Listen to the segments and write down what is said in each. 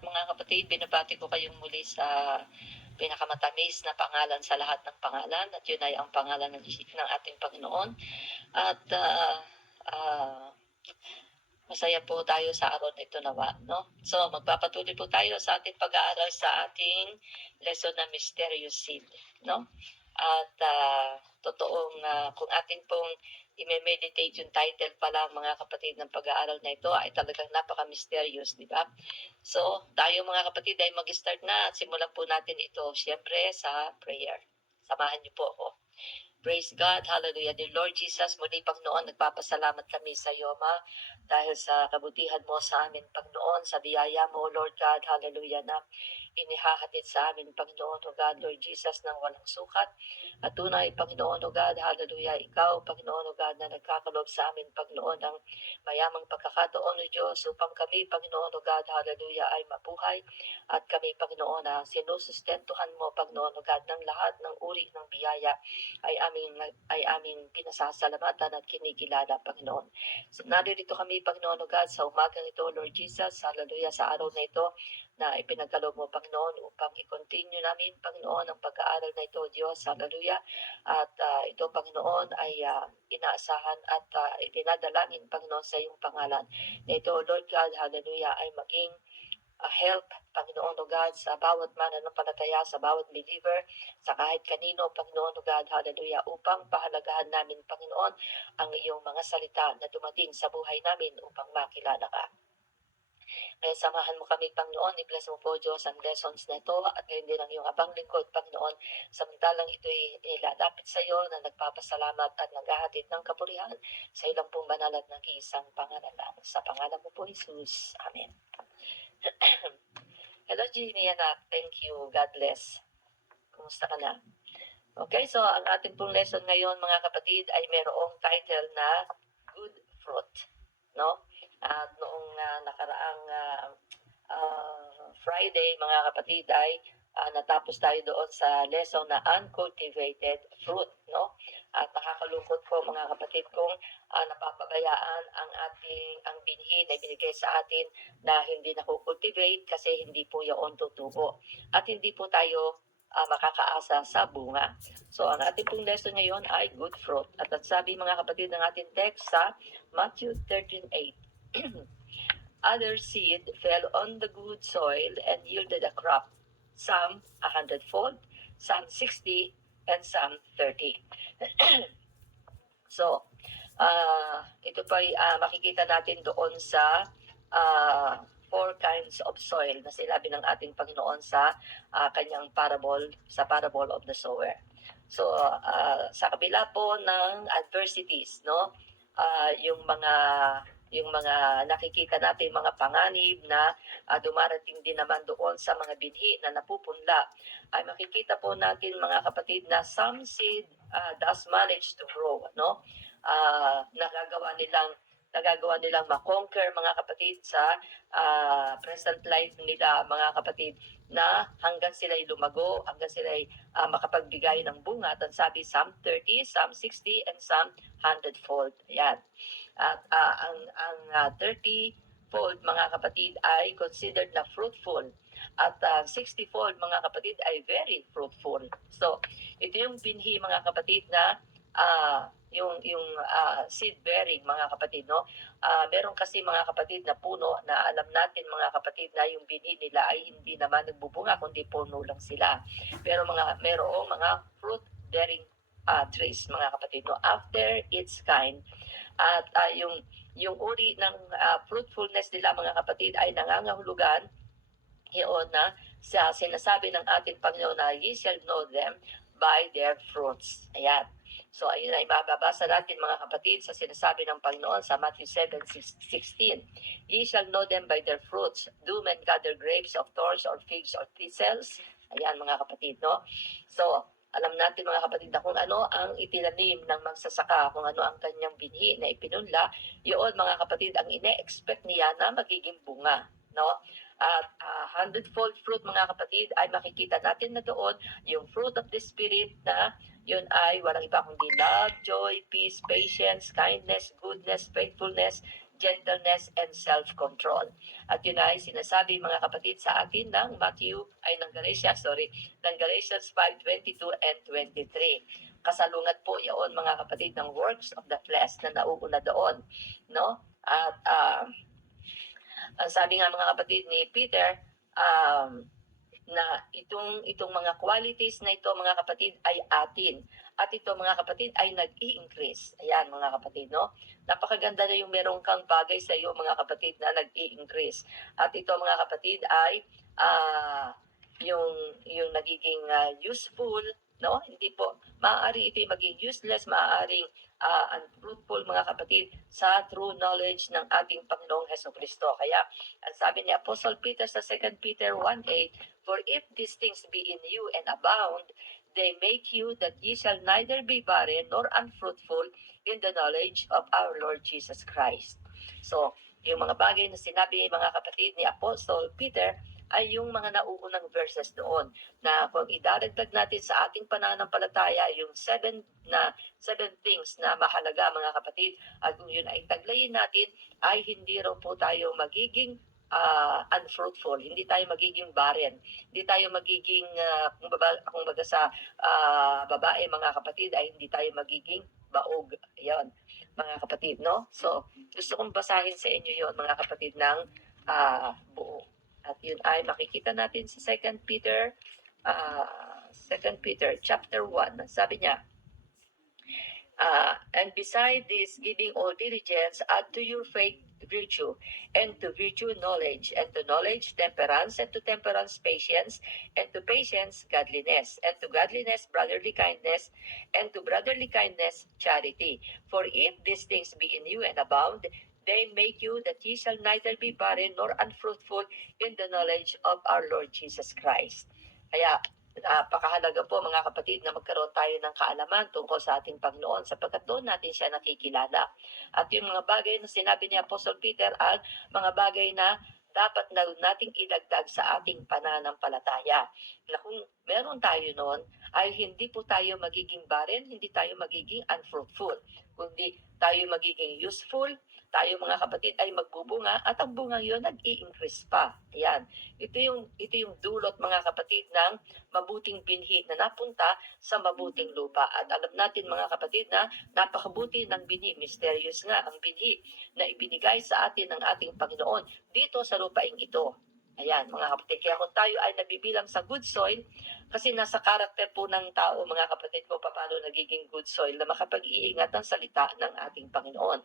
lahat mga kapatid, binabati ko kayong muli sa pinakamatamis na pangalan sa lahat ng pangalan at yun ay ang pangalan ng ating Panginoon. At masaya po tayo sa araw na ito nawa, no? So, magpapatuloy po tayo sa ating pag-aaral sa ating lesson na Mysterious Seed, no? At totoong kung atin pong i-meditate yung title pala mga kapatid ng pag-aaral na ito ay talagang napaka-mysterious, di ba? So, tayo mga kapatid ay mag-start na at simulan po natin ito siyempre sa prayer. Samahan niyo po ako. Praise God, hallelujah. Dear Lord Jesus, muli Panginoon, nagpapasalamat kami sa iyo, Ma, dahil sa kabutihan mo sa amin, Panginoon, sa biyaya mo, Lord God, hallelujah, na inihahatid sa amin, Panginoon, O God, Lord Jesus, ng walang sukat. At tunay, Panginoon, O God, hallelujah, ikaw, Panginoon, O God, na nagkakalob sa amin, Panginoon, ng mayamang pagkakataon, O Diyos, upang kami, Panginoon, O God, hallelujah, ay mabuhay. At kami, Panginoon, na sinusustentuhan mo, Panginoon, O God, ng lahat ng uri ng biyaya ay aming pinasasalamatan at kinikilala, Panginoon. So, naririto kami, Panginoon, O God, sa umagang ito, Lord Jesus, hallelujah, sa araw na ito, na ipinagkaloob mo, Panginoon, upang i-continue namin, Panginoon, ang pag-aaral na ito, Diyos, hallelujah. At ito, Panginoon, ay inaasahan at itinadalangin, Panginoon, sa iyong pangalan. Na ito, Lord God, hallelujah, ay maging help, Panginoon, O God, sa bawat mananampalataya, sa bawat believer, sa kahit kanino, Panginoon, O God, hallelujah, upang pahalagahan namin, Panginoon, ang iyong mga salita na dumating sa buhay namin upang makilala ka. Kaya samahan mo kami, Panginoon, i-bless mo po, Diyos, ang lessons na ito at ngayon din ang iyong abang lingkod, Panginoon, samantalang ito'y nilalapit sa iyo na nagpapasalamat at naghahatid ng kapurihan sa ilang pong banal at nag-iisang pangalan. Sa pangalan mo po, Jesus. Amen. Hello, Jimmy, anak. Thank you. God bless. Kumusta ka na? Okay, so ang ating pong lesson ngayon, mga kapatid, ay mayroong title na Good Fruit, no? At noong nakaraang Friday, mga kapatid, ay natapos tayo doon sa lesson na Uncultivated Fruit, no? At nakakalungkot po, mga kapatid, kung napapabayaan ang binhi na ibinigay sa atin na hindi nakukultivate kasi hindi po yaon tutubo. At hindi po tayo makakaasa sa bunga. So, ang ating pong lesson ngayon ay good fruit. At sabi, mga kapatid, ng ating text sa Matthew 13:8. Other seed fell on the good soil and yielded a crop, some 100-fold, some 60, and some 30. So, ito pa makikita natin doon sa 4 kinds of soil na sinabi ng ating Panginoon sa kanyang parable of the sower. So, sa kabila po ng adversities, no, yung mga nakikita natin, mga panganib na dumarating din naman doon sa mga binhi na napupunla, ay makikita po natin, mga kapatid, na some seed does manage to grow, no? Nagagawa nilang ma-conquer, mga kapatid, sa present life nila, mga kapatid, na hanggang sila'y lumago, hanggang sila'y makapagbigay ng bunga. At sabi, some 30, some 60, and some 100-fold. Ayan. At ang 30-fold, mga kapatid, ay considered na fruitful. At 60-fold, mga kapatid, ay very fruitful. So, ito yung binhi, mga kapatid, na yung seed bearing, mga kapatid, no? Meron kasi, mga kapatid, na puno na alam natin, mga kapatid, na yung binhi nila ay hindi naman nagbubunga kundi puno lang sila. Pero merong mga fruit bearing trees, mga kapatid, no, after its kind. At yung uri ng fruitfulness nila, mga kapatid, ay nangangahulugan yun na sa sinasabi ng ating Panginoon na ye shall know them by their fruits. Ayan. So, ayun ay mababasa natin, mga kapatid, sa sinasabi ng Panginoon sa Matthew 7:16. Ye shall know them by their fruits. Do men gather grapes of thorns or figs or thistles? Ayan, mga kapatid, no? So, alam natin, mga kapatid, na kung ano ang itinanim ng magsasaka, kung ano ang kanyang binhi na ipinunla, yun, mga kapatid, ang ine-expect niya na magiging bunga, no? At 100-fold fruit, mga kapatid, ay makikita natin na doon yung fruit of the Spirit na yun ay walang iba kundi love, joy, peace, patience, kindness, goodness, faithfulness, gentleness, and self-control. At yun ay sinasabi mga kapatid sa atin ng ng Galatians 5:22 and 23. Kasalungat po yaon mga kapatid ng works of the flesh na nauuna doon, no? At ang sabi nga mga kapatid ni Peter, na itong mga qualities na ito mga kapatid ay atin. At ito mga kapatid ay nag-i-increase. Ayan mga kapatid, no? Napakaganda na yung meron kang bagay sa iyo mga kapatid na nag-i-increase. At ito mga kapatid ay yung nagiging useful, no? Hindi po maaari ito maging useless, maaaring unfruitful mga kapatid sa true knowledge ng ating Panginoong Hesukristo. Kaya ang sabi ni Apostle Peter sa 2 Peter 1:8, for if these things be in you and abound, they make you that ye shall neither be barren nor unfruitful in the knowledge of our Lord Jesus Christ. So, yung mga bagay na sinabi mga kapatid ni Apostle Peter ay yung mga nauunang verses doon na kung idadagdag natin sa ating pananampalataya yung seven things na mahalaga mga kapatid at kung yun ay taglayin natin ay hindi raw po tayo magiging unfruitful, hindi tayo magiging barren, hindi tayo magiging kung baga sa babae mga kapatid ay hindi tayo magiging baog. Yan mga kapatid, no? So gusto kong basahin sa inyo yon mga kapatid ng buo. At yun ay makikita natin sa 2 Peter chapter 1. Sabi niya, and beside this, giving all diligence, add to your faith virtue, and to virtue knowledge, and to knowledge temperance, and to temperance patience, and to patience godliness, and to godliness brotherly kindness, and to brotherly kindness charity. For if these things be in you and abound, they make you that ye shall neither be barren nor unfruitful in the knowledge of our Lord Jesus Christ. Kaya napakahalaga po mga kapatid na magkaroon tayo ng kaalaman tungkol sa ating Panginoon sapagkat doon natin siya nakikilala. At yung mga bagay na sinabi ni Apostle Peter ay mga bagay na dapat na nating idagdag sa ating pananampalataya. Na kung meron tayo noon, ay hindi po tayo magiging barren, hindi tayo magiging unfruitful, kundi tayo magiging useful, tayo mga kapatid ay magbubunga at ang bunga yun nag-i-increase pa. Ayan. Ito yung dulot mga kapatid ng mabuting binhi na napunta sa mabuting lupa. At alam natin mga kapatid na napakabuti ng binhi, mysterious nga ang binhi na ibinigay sa atin ng ating Panginoon dito sa lupaing ito. Ayan mga kapatid, kaya kung tayo ay nabibilang sa good soil, kasi nasa karakter po ng tao mga kapatid ko paano nagiging good soil na makapag-iingat ng salita ng ating Panginoon.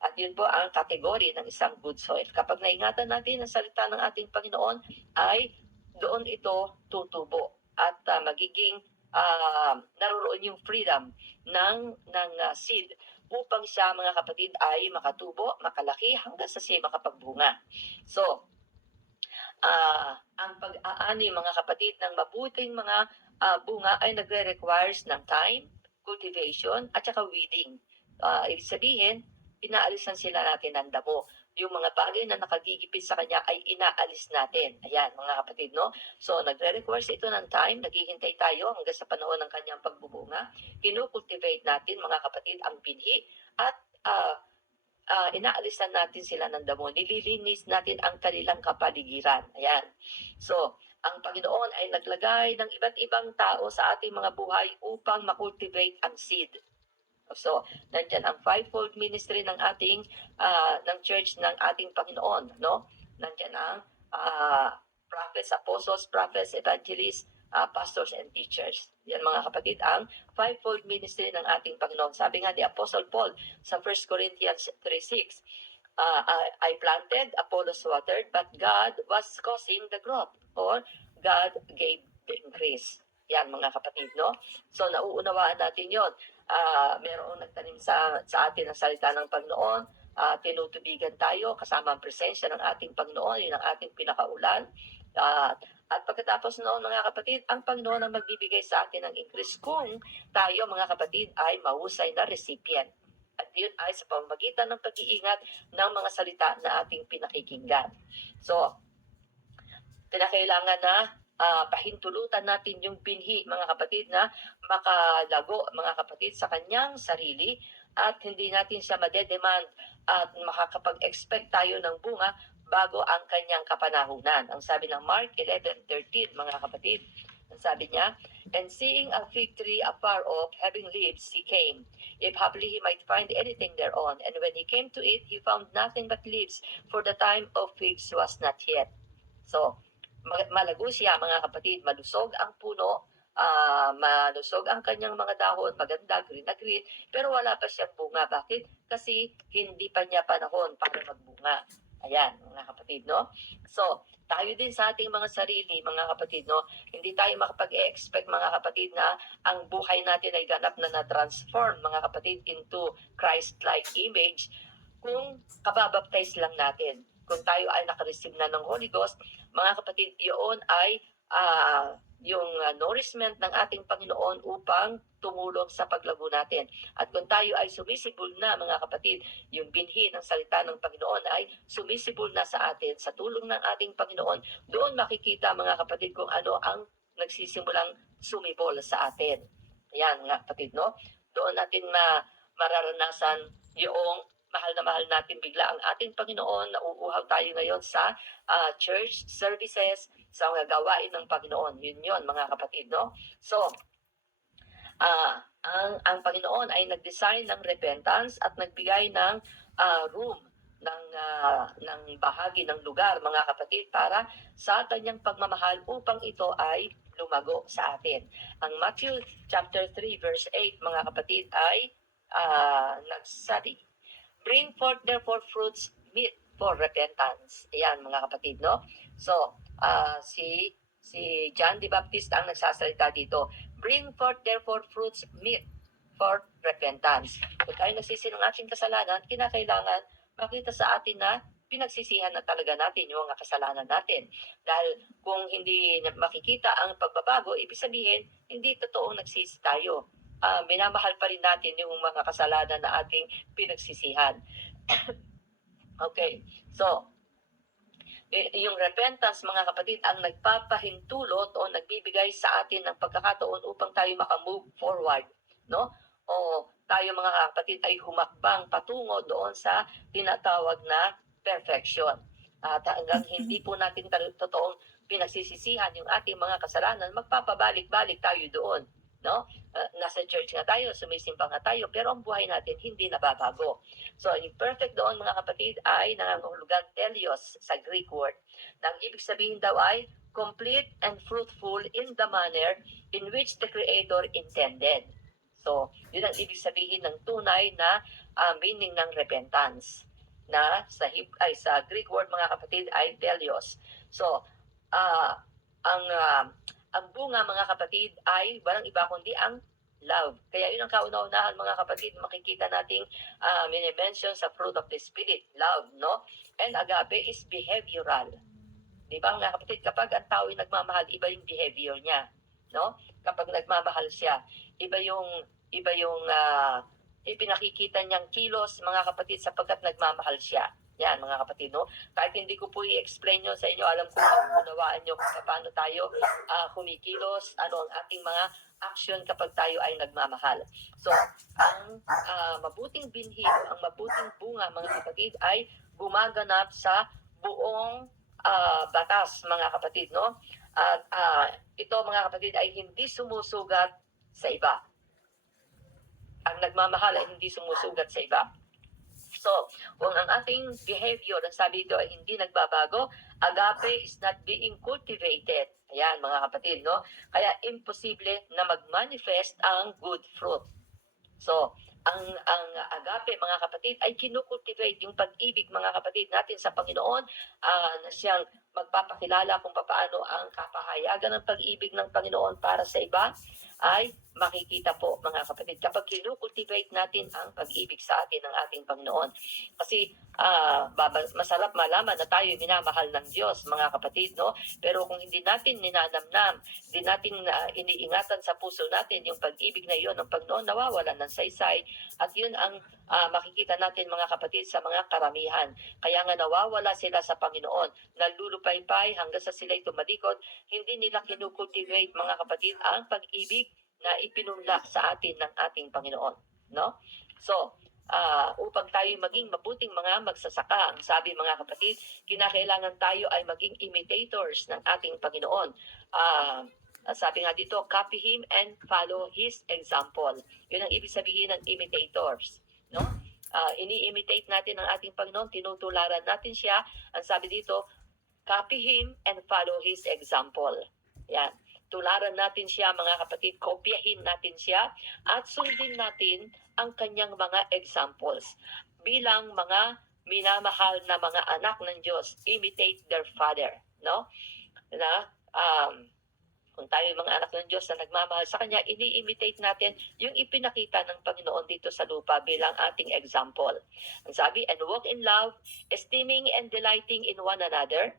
At yun po ang kategory ng isang good soil. Kapag naingatan natin ang salita ng ating Panginoon, ay doon ito tutubo at magiging naroon yung freedom ng seed upang siya mga kapatid ay makatubo, makalaki hanggang sa siya makapagbunga. So, ang pag-aani mga kapatid ng mabuting mga bunga ay nagre-requires ng time, cultivation, at saka weeding. Ibig sabihin, inaalisan sila natin ng damo. Yung mga bagay na nakagigipit sa kanya ay inaalis natin. Ayan, mga kapatid, no? So, nagre-requires ito ng time, naghihintay tayo hanggang sa panahon ng kanyang pagbubunga. Kinukultivate natin, mga kapatid, ang binhi at inaalisan natin sila ng damo. Nililinis natin ang kanilang kapaligiran. Ayan. So, ang Panginoon ay naglagay ng iba't ibang tao sa ating mga buhay upang makultivate ang seed. So, nandiyan ang fivefold ministry ng ating ng church ng ating Panginoon, no? Nandiyan ang prophets, apostles, prophets, evangelists, pastors and teachers. Yan mga kapatid, ang fivefold ministry ng ating Panginoon. Sabi nga ni Apostle Paul sa 1 Corinthians 3:6, I planted, Apollos watered, but God was causing the growth, or God gave the increase. Yan mga kapatid, no? So nauunawaan natin yon. Merong nagtanim sa atin ang salita ng Panginoon, tinutubigan tayo kasama ang presensya ng ating Panginoon, yun ang ating pinakaulan. At pagkatapos noon mga kapatid, ang Panginoon ang magbibigay sa atin ng increase kung tayo mga kapatid ay mahusay na recipient. At yun ay sa pamamagitan ng pag-iingat ng mga salita na ating pinakikinggan. So, kinakailangan na pahintulutan natin yung binhi mga kapatid na makalago mga kapatid sa kanyang sarili at hindi natin siya madedemand at makakapag-expect tayo ng bunga bago ang kanyang kapanahunan. Ang sabi ng Mark 11:13, mga kapatid, ang sabi niya, "And seeing a fig tree afar off, having leaves, he came, if haply he might find anything thereon. And when he came to it, he found nothing but leaves, for the time of figs was not yet." So, malago siya, mga kapatid, malusog ang puno, malusog ang kanyang mga dahon, maganda, green na green, pero wala pa siyang bunga. Bakit? Kasi hindi pa niya panahon para magbunga. Ayan, mga kapatid, no? So, tayo din sa ating mga sarili, mga kapatid, no? Hindi tayo makapag-expect, mga kapatid, na ang buhay natin ay ganap na na-transform, mga kapatid, into Christ-like image kung kababaptize lang natin. Kung tayo ay nakareceive na ng Holy Ghost, mga kapatid, iyon ay yung nourishment ng ating Panginoon upang tumulong sa paglago natin. At kung tayo ay sumisibol na, mga kapatid, yung binhi ng salita ng Panginoon ay sumisibol na sa atin sa tulong ng ating Panginoon, doon makikita, mga kapatid, kung ano ang nagsisimulang sumibol sa atin. Ayan, mga kapatid, no? Doon natin mararanasan yung mahal natin bigla ang ating Panginoon. Nauuhaw tayo ngayon sa church services, sa mga gawain ng Panginoon. Yun, mga kapatid, no? So, ang Panginoon ay nag-design ng repentance at nagbigay ng room, ng bahagi ng lugar, mga kapatid, para sa kanyang pagmamahal upang ito ay lumago sa atin. Ang Matthew chapter 3 verse 8, mga kapatid, ay nagsabi, "Bring forth therefore fruits meet for repentance." Ayan, mga kapatid, no? So, si John the Baptist ang nagsasalita dito. "Bring forth therefore fruits meet for repentance." Kung tayo nagsisi ng ating kasalanan, kinakailangan makita sa atin na pinagsisihan na talaga natin yung mga kasalanan natin. Dahil kung hindi makikita ang pagbabago, ibig sabihin, hindi totoong nagsisi tayo. Minamahal pa rin natin yung mga kasalanan na ating pinagsisihan. Okay, so, yung repentance, mga kapatid, ang nagpapahintulot o nagbibigay sa atin ng pagkakataon upang tayo makamove forward, no? O tayo, mga kapatid, ay humakbang patungo doon sa tinatawag na perfection. At hanggang hindi po natin totoong pinagsisisihan yung ating mga kasalanan, magpapabalik-balik tayo doon, no? Nasa church nga tayo, sumisimba nga tayo, pero ang buhay natin hindi nababago. So, yung perfect doon, mga kapatid, ay nangangahulugan telios sa Greek word. Nang ibig sabihin daw ay complete and fruitful in the manner in which the Creator intended. So, yun ang ibig sabihin ng tunay na meaning ng repentance, na sa Greek word, mga kapatid, ay telios. So, ang bunga, mga kapatid, ay walang iba kundi ang love. Kaya yun ang kauna-unahan, mga kapatid, makikita nating mini-mention sa fruit of the Spirit, love, no? And agape is behavioral. Di ba, mga kapatid, kapag ang tao ay nagmamahal, iba yung behavior niya, no? Kapag nagmamahal siya, iba yung ipinakikita niyang kilos, mga kapatid, sapagkat nagmamahal siya. Yan, mga kapatid, no? Kahit hindi ko po i-explain yun sa inyo, alam ko maunawaan nyo kung paano tayo kumikilos, ano ang ating mga action kapag tayo ay nagmamahal. So, ang mabuting binhi, ang mabuting bunga, mga kapatid, ay gumaganap sa buong batas, mga kapatid, no? At ito, mga kapatid, ay hindi sumusugat sa iba. Ang nagmamahal ay hindi sumusugat sa iba. So, kung ang ating behavior, ang sabi dito, ay hindi nagbabago, agape is not being cultivated. Ayan, mga kapatid, no? Kaya imposible na mag-manifest ang good fruit. So, ang agape, mga kapatid, ay kinukultivate yung pag-ibig, mga kapatid, natin sa Panginoon, na siyang magpapakilala kung paano ang kapahayagan ng pag-ibig ng Panginoon para sa iba, ay makikita po, mga kapatid, kapag kinukultivate natin ang pag-ibig sa atin ng ating Panginoon. Kasi masarap malaman na tayo minamahal ng Diyos, mga kapatid, no? Pero kung hindi natin ninanamnam, hindi natin iniingatan sa puso natin yung pag-ibig na iyon ng Panginoon, nawawalan ng saysay. At yun ang makikita natin, mga kapatid, sa mga karamihan. Kaya nga nawawala sila sa Panginoon, nalulupaypay hanggang sa sila'y tumalikod, hindi nila kinukultivate, mga kapatid, ang pag-ibig na ipinunlak sa atin ng ating Panginoon, no? So, upang tayo maging mabuting mga magsasaka. Ang sabi mga kapatid, kinakailangan tayo ay maging imitators ng ating Panginoon. Sabi nga dito, copy him and follow his example. Yun ang ibig sabihin ng imitators, no? Ini-imitate natin ang ating Panginoon, tinutularan natin siya. Ang sabi dito, copy him and follow his example. Yan. Tularan natin siya mga kapatid, kopyahin natin siya at sundin natin ang kanyang mga examples. Bilang mga minamahal na mga anak ng Diyos, imitate their father, no? Na kung tayo mga anak ng Diyos na nagmamahal sa Kanya, ini-imitate natin yung ipinakita ng Panginoon dito sa lupa bilang ating example. Ang sabi, and walk in love, esteeming and delighting in one another.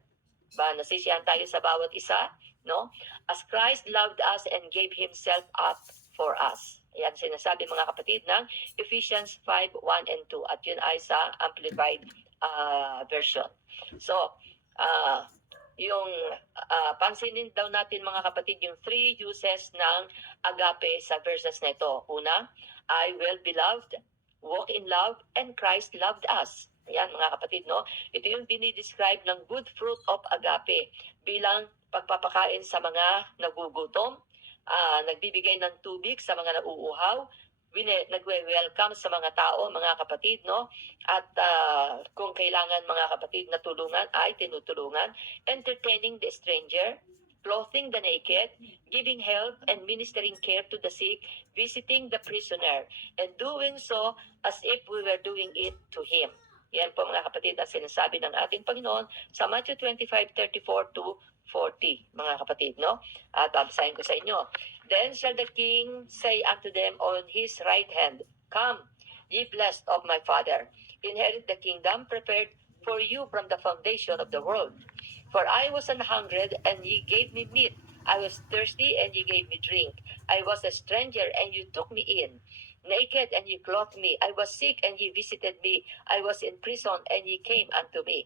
Nasisiyahan tayo sa bawat isa, no? As Christ loved us and gave Himself up for us. Yan sinasabi mga kapatid ng Ephesians 5:1 and 2. At yun ay sa Amplified version. So, yung pansinin daw natin mga kapatid yung three uses ng agape sa verses na ito. Una, I well beloved, walk in love, and Christ loved us. Ayan mga kapatid, no? Ito yung dinidescribe ng good fruit of agape bilang pagpapakain sa mga nagugutom, nagbibigay ng tubig sa mga nauuhaw, nagwe-welcome sa mga tao, mga kapatid, no? At kung kailangan mga kapatid na tulungan, ay tinutulungan, entertaining the stranger, clothing the naked, giving help and ministering care to the sick, visiting the prisoner, and doing so as if we were doing it to Him. Yan po mga kapatid ang sinasabi ng ating Panginoon sa Matthew 25:34 to 40, mga kapatid, no? At babasahin ko sa inyo. Then shall the king say unto them on his right hand, Come, ye blessed of my Father, inherit the kingdom prepared for you from the foundation of the world. For I was an hungered, and ye gave me meat. I was thirsty, and ye gave me drink. I was a stranger, and you took me in. Naked, and ye clothed me. I was sick, and ye visited me. I was in prison, and ye came unto me.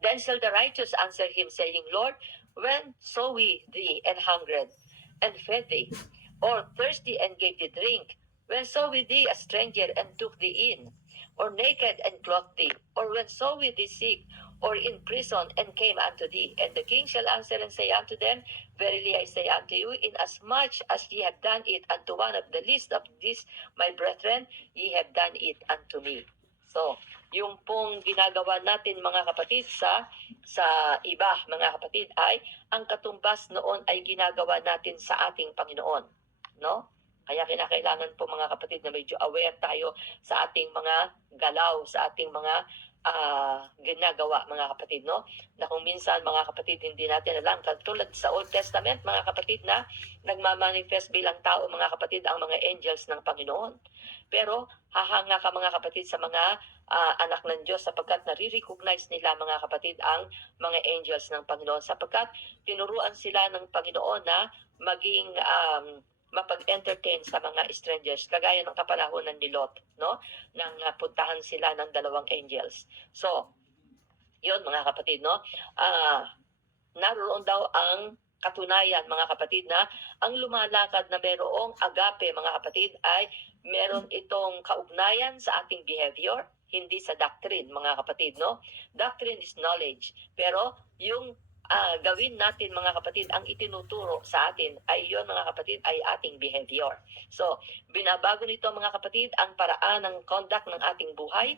Then shall the righteous answer him, saying, Lord, when saw we thee and hungered, and fed thee, or thirsty, and gave thee drink? When saw we thee a stranger, and took thee in, or naked, and clothed thee? Or when saw we thee sick, or in prison, and came unto thee? And the king shall answer and say unto them, Verily I say unto you, inasmuch as ye have done it unto one of the least of these my brethren, ye have done it unto me. So, yung pong ginagawa natin mga kapatid sa iba mga kapatid ay ang katumbas noon ay ginagawa natin sa ating Panginoon, no? Kaya kinakailangan po mga kapatid na medyo aware tayo sa ating mga galaw, sa ating mga ginagawa mga kapatid, no? Na kung minsan mga kapatid hindi natin alam, katulad sa Old Testament mga kapatid na nagmamanifest bilang tao mga kapatid ang mga angels ng Panginoon. Pero hahanga ka mga kapatid sa mga anak ng Diyos sapagkat nare-recognize nila mga kapatid ang mga angels ng Panginoon sapagkat tinuruan sila ng Panginoon na maging mapag-entertain sa mga strangers kagaya ng kapanahonan ni Lot, no? Nang puntahan sila ng dalawang angels. So, yun mga kapatid, no? Naroon daw ang katunayan mga kapatid na ang lumalakad na merong agape mga kapatid ay meron itong kaugnayan sa ating behavior, hindi sa doctrine mga kapatid, no? Doctrine is knowledge. Pero yung gawin natin mga kapatid, ang itinuturo sa atin ay yun mga kapatid ay ating behavior. So, binabago nito mga kapatid ang paraan ng conduct ng ating buhay,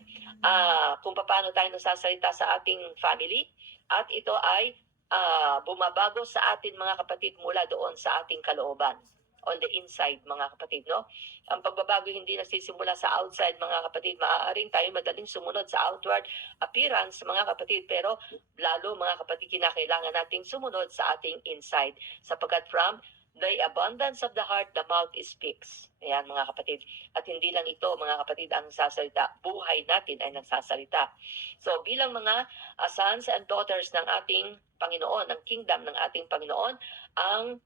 kung paano tayo nasasalita sa ating family, at ito ay bumabago sa atin mga kapatid mula doon sa ating kalooban. On the inside mga kapatid, no? Ang pagbabago hindi nagsisimula sa outside mga kapatid. Maaaring tayo madaling sumunod sa outward appearance mga kapatid, pero lalo mga kapatid kinakailangan nating sumunod sa ating inside sapagkat from the abundance of the heart, the mouth speaks. Ayan mga kapatid. At hindi lang ito mga kapatid ang sasalita, buhay natin ay nagsasalita. So bilang mga sons and daughters ng ating Panginoon, ng kingdom ng ating Panginoon, ang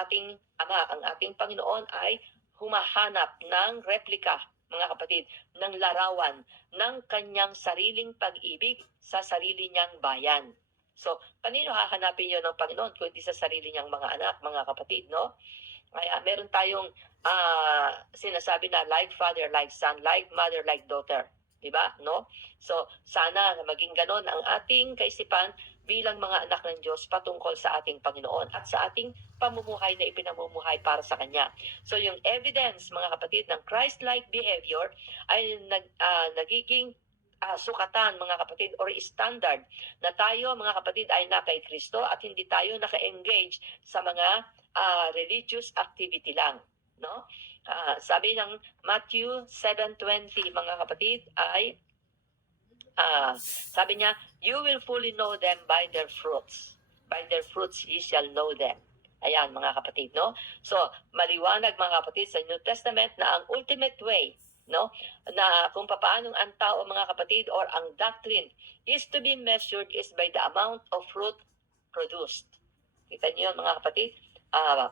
ating Ama, ang ating Panginoon ay humahanap ng replika, mga kapatid, ng larawan ng kanyang sariling pag-ibig sa sarili niyang bayan. So, kanino hahanapin yun ng Panginoon kundi sa sarili niyang mga anak, mga kapatid, no? Kaya meron tayong sinasabi na like father, like son, like mother, like daughter. Diba? No? So, sana maging ganon ang ating kaisipan bilang mga anak ng Diyos patungkol sa ating Panginoon at sa ating pamumuhay na ipinamumuhay para sa Kanya. So, yung evidence, mga kapatid, ng Christ-like behavior ay nagiging sukatan, mga kapatid, or standard na tayo, mga kapatid, ay na kay Kristo at hindi tayo naka-engage sa mga religious activity lang. No? Sabi ng Matthew 7:20, mga kapatid, ay sabi niya, you will fully know them by their fruits. By their fruits ye shall know them. Ayan, mga kapatid, no? So, maliwanag, mga kapatid, sa New Testament na ang ultimate way, no, na kung paanong ang tao, mga kapatid, or ang doctrine is to be measured is by the amount of fruit produced. Kita niyo, mga kapatid?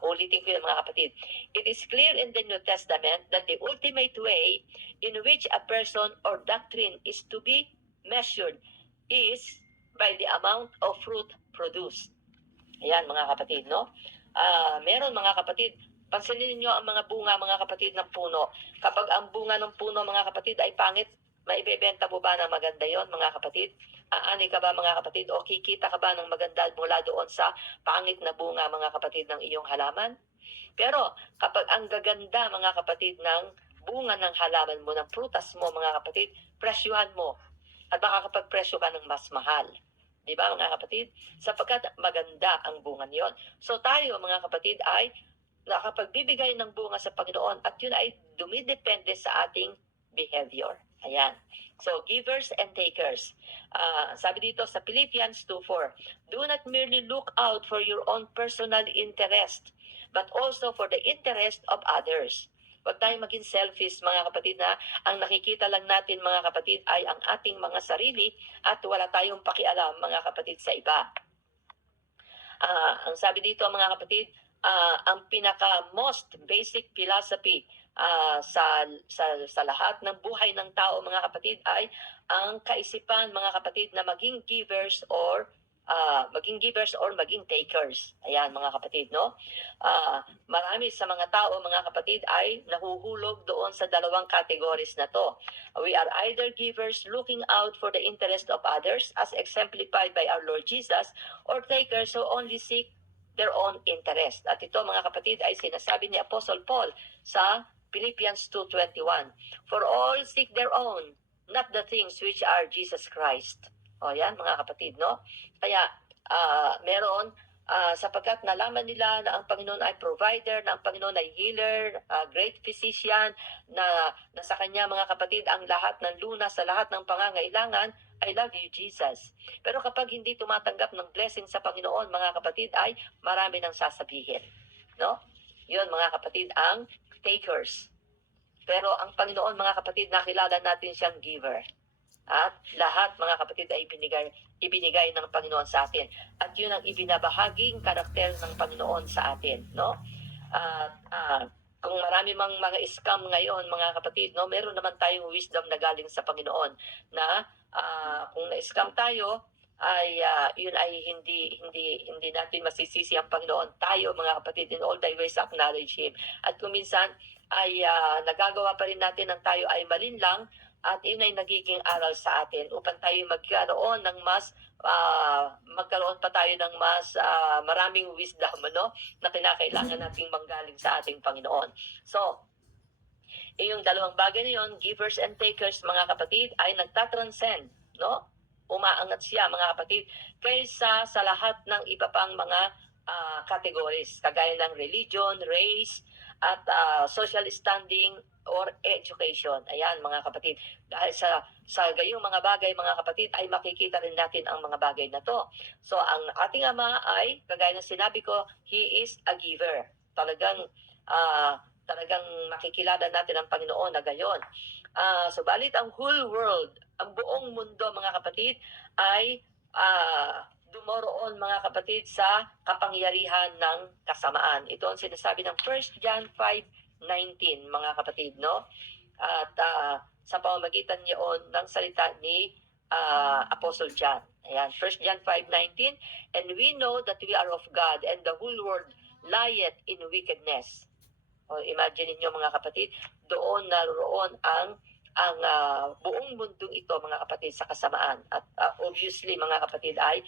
Ulitin ko yun, mga kapatid. It is clear in the New Testament that the ultimate way in which a person or doctrine is to be measured is by the amount of fruit produced. Ayan, mga kapatid, no? Meron, mga kapatid, pansinin niyo ang mga bunga, mga kapatid, ng puno. Kapag ang bunga ng puno, mga kapatid, ay pangit, maibebenta mo ba na maganda yon, mga kapatid? Aani ka ba, mga kapatid, o kikita ka ba ng maganda mula doon sa pangit na bunga, mga kapatid, ng iyong halaman? Pero kapag ang gaganda, mga kapatid, ng bunga ng halaman mo, ng prutas mo, mga kapatid, presyuhan mo. At makakapagpresyo ka ng mas mahal. Di ba, mga kapatid? Sapagkat maganda ang bunga niyon. So tayo, mga kapatid, ay nakapagbibigay ng bunga sa Panginoon at yun ay dumidepende sa ating behavior. Ayan. So, givers and takers. Sabi dito sa Philippians 2:4, do not merely look out for your own personal interest, but also for the interest of others. Huwag tayong maging selfish, mga kapatid, na ang nakikita lang natin, mga kapatid, ay ang ating mga sarili at wala tayong pakialam, mga kapatid, sa iba. Ang sabi dito, mga kapatid, ang pinaka-most basic philosophy sa lahat ng buhay ng tao, mga kapatid, ay ang kaisipan, mga kapatid, na maging givers or maging takers. Ayan, mga kapatid, no? Marami sa mga tao, mga kapatid, ay nahuhulog doon sa dalawang categories na to. We are either givers looking out for the interest of others as exemplified by our Lord Jesus, or takers who only seek their own interest. At ito, mga kapatid, ay sinasabi ni Apostle Paul sa Philippians 2:21. For all seek their own, not the things which are Jesus Christ. O yan, mga kapatid, no? Kaya meron, sapagkat nalaman nila na ang Panginoon ay provider, na ang Panginoon ay healer, great physician, na sa Kanya, mga kapatid, ang lahat ng lunas sa lahat ng pangangailangan. I love you, Jesus. Pero kapag hindi tumatanggap ng blessing sa Panginoon, mga kapatid, ay marami nang sasabihin. No? Yun, mga kapatid, ang takers. Pero ang Panginoon, mga kapatid, nakilala natin siyang giver. At lahat, mga kapatid, ay ibinigay ng Panginoon sa atin. At yun ang ibinabahaging karakter ng Panginoon sa atin, no? Kung marami mang mga scam ngayon, mga kapatid, no, meron naman tayong wisdom na galing sa Panginoon na kung na-scam tayo, ay yun ay hindi natin masisisi ang Panginoon. Tayo, mga kapatid, in all thy ways acknowledge Him. At kung minsan ay nagagawa pa rin natin ng tayo ay malinlang, at yun ay nagiging aral sa atin upang tayo magkaroon ng magkaroon pa tayo ng mas maraming wisdom, no, na kinakailangan nating manggaling sa ating Panginoon. So, yung dalawang bagay na yun, givers and takers, mga kapatid, ay nagtatranscend, no? Umaangat siya, mga kapatid, kaysa sa lahat ng iba pang mga categories, kagaya ng religion, race, at social standing, or education. Ayan, mga kapatid. Dahil sa gayong mga bagay, mga kapatid, ay makikita rin natin ang mga bagay na to. So, ang ating Ama ay, kagaya ng sinabi ko, He is a giver. Talagang makikilala natin ang Panginoon na gayon. Subalit ang whole world, ang buong mundo, mga kapatid, ay dumoroon, mga kapatid, sa kapangyarihan ng kasamaan. Ito ang sinasabi ng 1 John 5:19, mga kapatid, no? At sa pamamagitan niyon ng salita ni Apostle John. Ayan, 1 John 5:19, and we know that we are of God, and the whole world lieth in wickedness. O imagine niyo mga kapatid, doon naroon ang buong mundong ito mga kapatid sa kasamaan. At obviously mga kapatid ay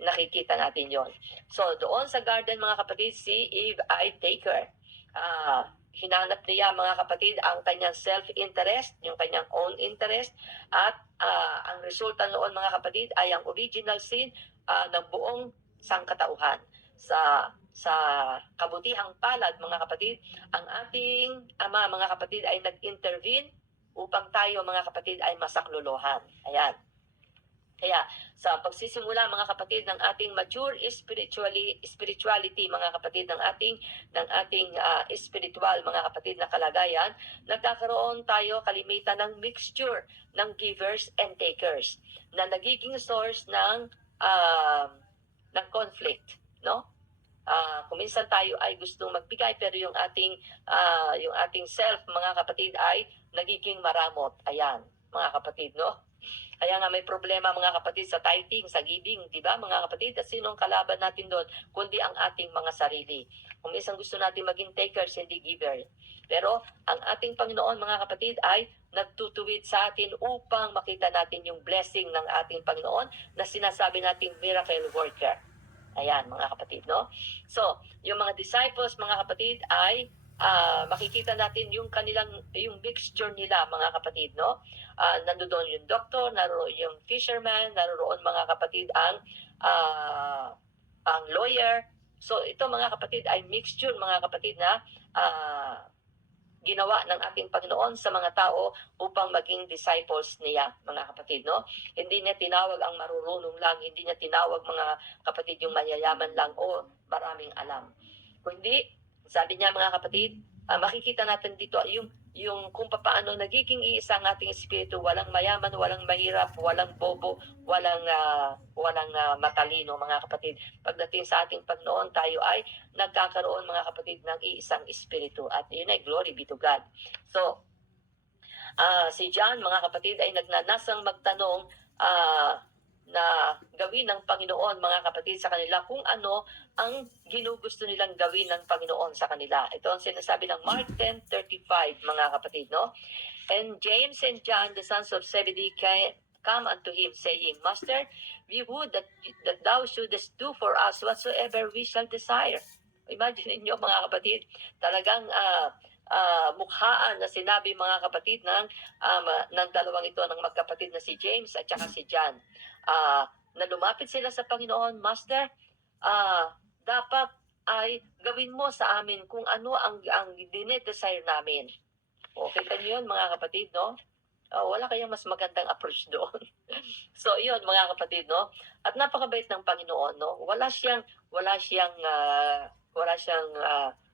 nakikita natin yon. So doon sa garden mga kapatid, si Eve ay taker. Hinanap niya mga kapatid ang kanyang self-interest, yung kanyang own interest, at ang resulta noon mga kapatid ay ang original sin ng buong sangkatauhan. Sa kabutihang palad mga kapatid, ang ating Ama mga kapatid ay nag-intervene upang tayo mga kapatid ay masaklolohan. Ayan. Kaya sa pagsisimula mga kapatid ng ating mature spirituality mga kapatid ng ating spiritual mga kapatid na kalagayan, nagkakaroon tayo kalimitan ng mixture ng givers and takers na nagiging source ng conflict, no? Kuminsan tayo ay gustong magbigay pero yung ating self mga kapatid ay nagiging maramot. Ayan, mga kapatid, no? Kaya nga may problema mga kapatid sa tithing, sa giving, di ba mga kapatid? At sinong kalaban natin doon? Kundi ang ating mga sarili. Kung isang gusto natin maging takers, hindi giver. Pero ang ating Panginoon mga kapatid ay nagtutuwid sa atin upang makita natin yung blessing ng ating Panginoon na sinasabi nating miracle worker. Ayan mga kapatid, no? So, yung mga disciples mga kapatid ay makikita natin yung mixture nila mga kapatid, no? Nandoon yung doctor, naroon yung fisherman, naroon mga kapatid ang lawyer. So ito mga kapatid ay mixture mga kapatid na ginawa ng ating Panginoon sa mga tao upang maging disciples niya, mga kapatid, no? Hindi niya tinawag ang marurunong lang, hindi niya tinawag mga kapatid yung mayayaman lang o maraming alam. Kundi, sabi niya mga kapatid, makikita natin dito yung kung paano nagiging iisa ang ating espiritu, walang mayaman, walang mahirap, walang bobo, walang matalino mga kapatid. Pagdating sa ating Panginoon, tayo ay nagkakaroon mga kapatid ng iisang espiritu at yun ay glory be to God. So, si John mga kapatid ay nagnanasang magtanong na gawin ng Panginoon mga kapatid sa kanila kung ano ang ginugusto nilang gawin ng Panginoon sa kanila. Ito ang sinasabi ng Mark 10:35 mga kapatid, no? And James and John, the sons of Zebedee, come unto him, saying, Master, we would that thou shouldest do for us whatsoever we shall desire. Imagine niyo mga kapatid, talagang mukhaan na sinabi mga kapatid ng dalawang ito, ng magkapatid na si James at saka si John. Na lumapit sila sa Panginoon, Master, dapat ay gawin mo sa amin kung ano ang dinedesire namin. Okay ka niyo yun mga kapatid, no? Wala kayang mas magandang approach doon. So yun mga kapatid, no? At napakabait ng Panginoon, no? Wala siyang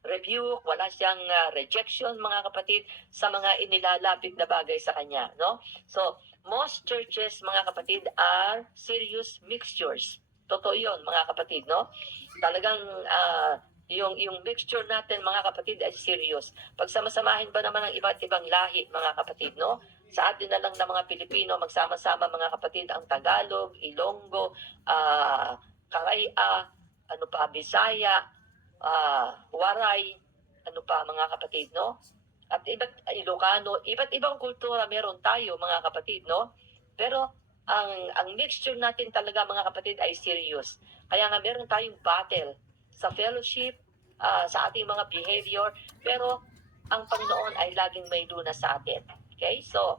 rebuke, wala siyang rejection mga kapatid sa mga inilalapit na bagay sa kanya, no? So most churches mga kapatid are serious mixtures. Totoo yun mga kapatid, no? Talagang yung mixture natin mga kapatid ay serious. Pagsamasamahin ba naman ng iba't ibang lahi mga kapatid, no? Sa atin na lang na mga Pilipino, magsama-sama mga kapatid ang Tagalog, Ilonggo, Karaya, Bisaya, Waray, mga kapatid, no? At Ilocano, iba't ibang kultura meron tayo mga kapatid, no? Pero ang mixture natin talaga mga kapatid ay serious. Kaya nga meron tayong battle sa fellowship, sa ating mga behavior, pero ang Panginoon ay laging may lunas sa atin. Okay? So,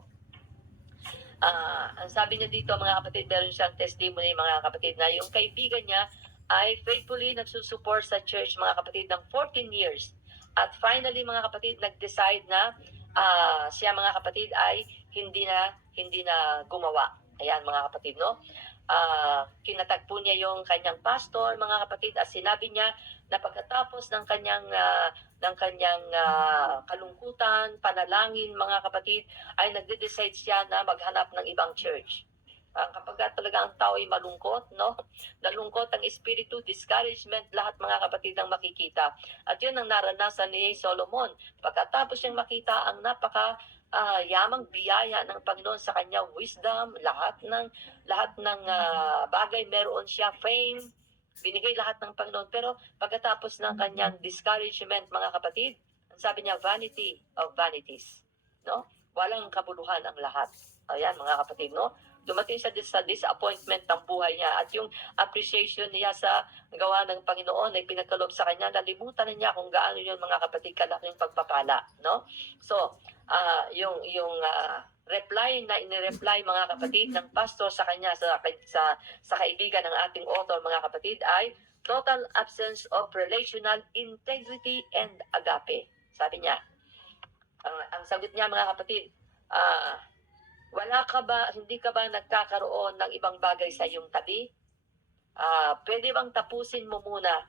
ang sabi niya dito mga kapatid, meron siyang testimony mga kapatid na yung kaibigan niya ay faithfully nagsusupport sa church mga kapatid ng 14 years. At finally mga kapatid, nag-decide na siya mga kapatid ay hindi na gumawa. Ayan mga kapatid, no? Kinatagpo niya yung kanyang pastor mga kapatid at sinabi niya na pagkatapos ng kanyang kalungkutan, panalangin mga kapatid, ay nagde-decide siya na maghanap ng ibang church. Kapag talaga ang tao ay malungkot, no? Nalungkot ang espiritu, discouragement, lahat mga kapatid ang makikita. At yun ang naranasan ni Solomon. Pagkatapos niyang makita ang yamang biyaya ng Panginoon sa kanya, wisdom, lahat ng bagay meron siya, fame, binigay lahat ng Panginoon. Pero pagkatapos ng kanyang discouragement mga kapatid, sabi niya, vanity of vanities. No? Walang kabuluhan ang lahat. Ayan, mga kapatid, no? Dumating sa disappointment ng buhay niya at yung appreciation niya sa gawa ng Panginoon ay pinagkaloob sa kanya, nalimutan na niya kung gaano yun, mga kapatid, kalaking pagpapala, no? So, yung reply na inireply, mga kapatid, ng pastor sa kanya, sa kaibigan ng ating author, mga kapatid, ay total absence of relational integrity and agape. Sabi niya, ang sagot niya, mga kapatid, hindi ka ba nagkakaroon ng ibang bagay sa iyong tabi? Pwede bang tapusin mo muna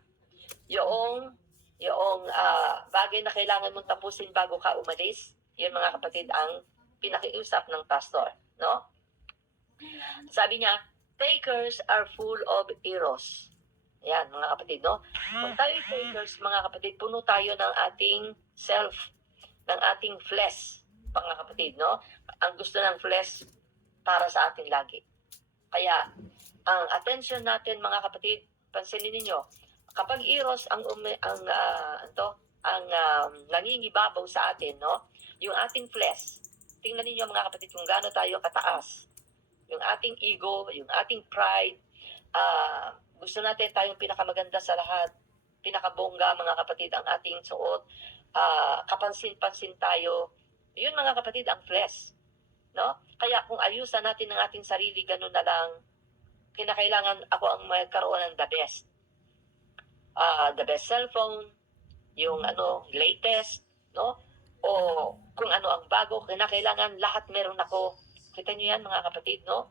yung bagay na kailangan mong tapusin bago ka umalis? Yun, mga kapatid, ang pinakiusap ng pastor, no? Sabi niya, takers are full of eros. Yan, mga kapatid, no? Kung tayo takers, mga kapatid, puno tayo ng ating self, ng ating flesh, mga kapatid, no? Ang gusto ng flesh para sa atin lagi. Kaya, ang attention natin, mga kapatid, pansinin niyo, kapag eros ang nangingibabaw sa atin, no? Yung ating flesh, tingnan niyo, mga kapatid, kung gaano tayo kataas. Yung ating ego, yung ating pride, gusto natin tayong pinakamaganda sa lahat, pinakabongga, mga kapatid, ang ating suot, kapansin-pansin tayo. Yun, mga kapatid, ang flesh, no? Kaya kung ayusan natin ang ating sarili, ganun na lang, kinakailangan ako ang magkaroon ng the best cellphone, yung latest, no? O kung ano ang bago, kinakailangan lahat meron ako. Kita niyo yan, mga kapatid, no?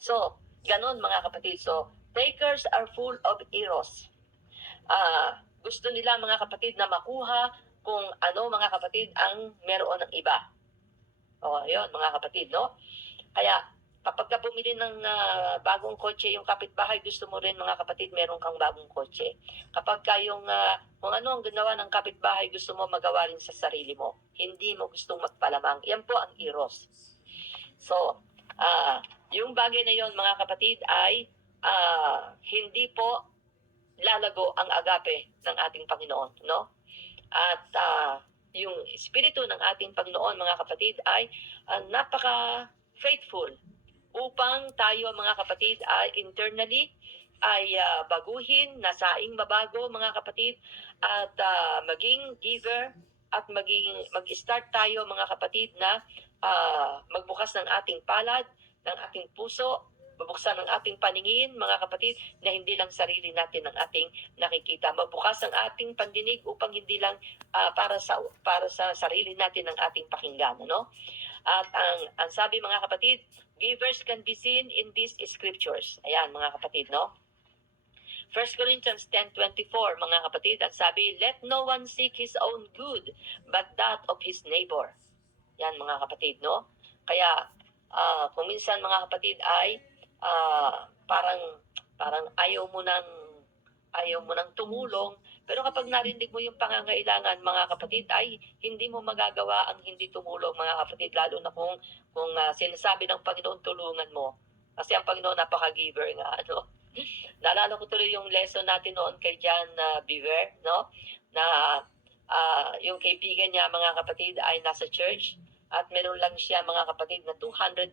So, ganun, mga kapatid. So, takers are full of eros. Gusto nila, mga kapatid, na makuha kung ano, mga kapatid, ang meron ng iba. O, yun, mga kapatid, no? Kaya, kapag ka bumili ng bagong kotse yung kapitbahay, gusto mo rin, mga kapatid, meron kang bagong kotse. Kapag ka kung ano ang ginawa ng kapitbahay, gusto mo magawa rin sa sarili mo. Hindi mo gustong magpalamang. Yan po ang eros. So, yung bagay na yon, mga kapatid, ay hindi po lalago ang agape ng ating Panginoon, no? At yung espiritu ng ating Panginoon, mga kapatid, ay napaka-faithful upang tayo, mga kapatid, ay internally ay baguhin, nasaing mabago, mga kapatid, at maging giver at mag-start tayo, mga kapatid, na magbukas ng ating palad, ng ating puso, bubuksan ang ating paningin, mga kapatid, na hindi lang sarili natin ang ating nakikita. Mabukas ang ating pandinig upang hindi lang para sa sarili natin ang ating pakinggan, no? At ang sabi, mga kapatid, givers can be seen in these scriptures. Ayan, mga kapatid, no? 1 Corinthians 10:24, mga kapatid, at sabi, let no one seek his own good, but that of his neighbor. Yan, mga kapatid, no? Kaya, kung minsan, mga kapatid, ay parang ayaw mo nang tumulong, pero kapag narinig mo yung pangangailangan, mga kapatid, ay hindi mo magagawa ang hindi tumulong, mga kapatid, lalo na kung sinasabi ng Panginoon, tulungan mo. Kasi ang Panginoon, napaka-giver nga, ano? Naalala ko tuloy yung lesson natin noon kay John Beaver, no? Na yung kaibigan niya, mga kapatid, ay nasa church at meron lang siya, mga kapatid, na $200,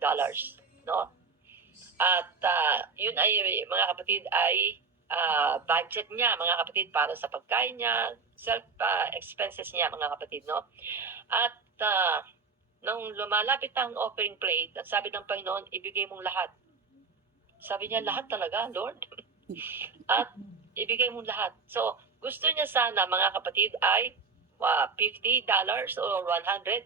no? At yun ay, mga kapatid, ay budget niya, mga kapatid, para sa pagkain niya, self-expenses niya, mga kapatid, no? At nung lumalapit ang offering plate, at sabi ng Panginoon, ibigay mong lahat. Sabi niya, lahat talaga, Lord? At ibigay mong lahat. So, gusto niya sana, mga kapatid, ay $50 or 100.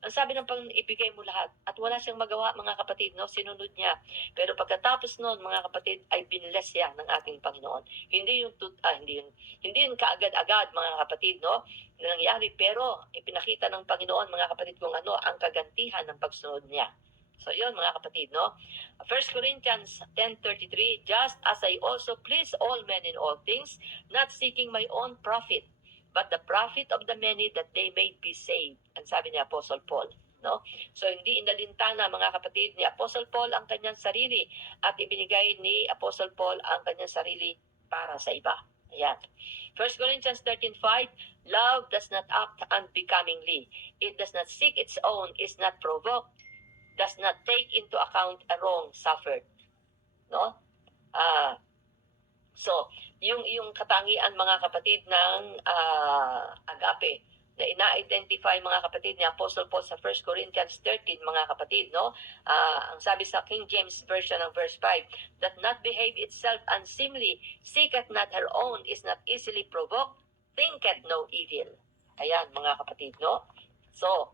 Ang sabi ng Panginoon, ibigay mo lahat. At wala siyang magawa, mga kapatid, no? Sinunod niya. Pero pagkatapos noon, mga kapatid, ay binless siya ng ating Panginoon. Hindi yun kaagad-agad, mga kapatid, no? Na nangyari, pero ipinakita ng Panginoon, mga kapatid, kung ano ang kagantihan ng pagsunod niya. So, yun, mga kapatid, no? 1 Corinthians 10:33, just as I also please all men in all things, not seeking my own profit, but the profit of the many, that they may be saved. Ang sabi ni Apostle Paul, no? So, hindi inalintana, mga kapatid, ni Apostle Paul ang kanyang sarili at ibinigay ni Apostle Paul ang kanyang sarili para sa iba. Ayan. 1 Corinthians 13:5, love does not act unbecomingly. It does not seek its own, is not provoked, does not take into account a wrong suffered. No? So, yung katangian mga kapatid ng agape na ina-identify mga kapatid ni Apostle Paul sa 1 Corinthians 13 mga kapatid, no? Ang sabi sa King James Version ng verse 5, that not behave itself unseemly, seeketh not her own, is not easily provoked, thinketh no evil. Ayan mga kapatid, no? So,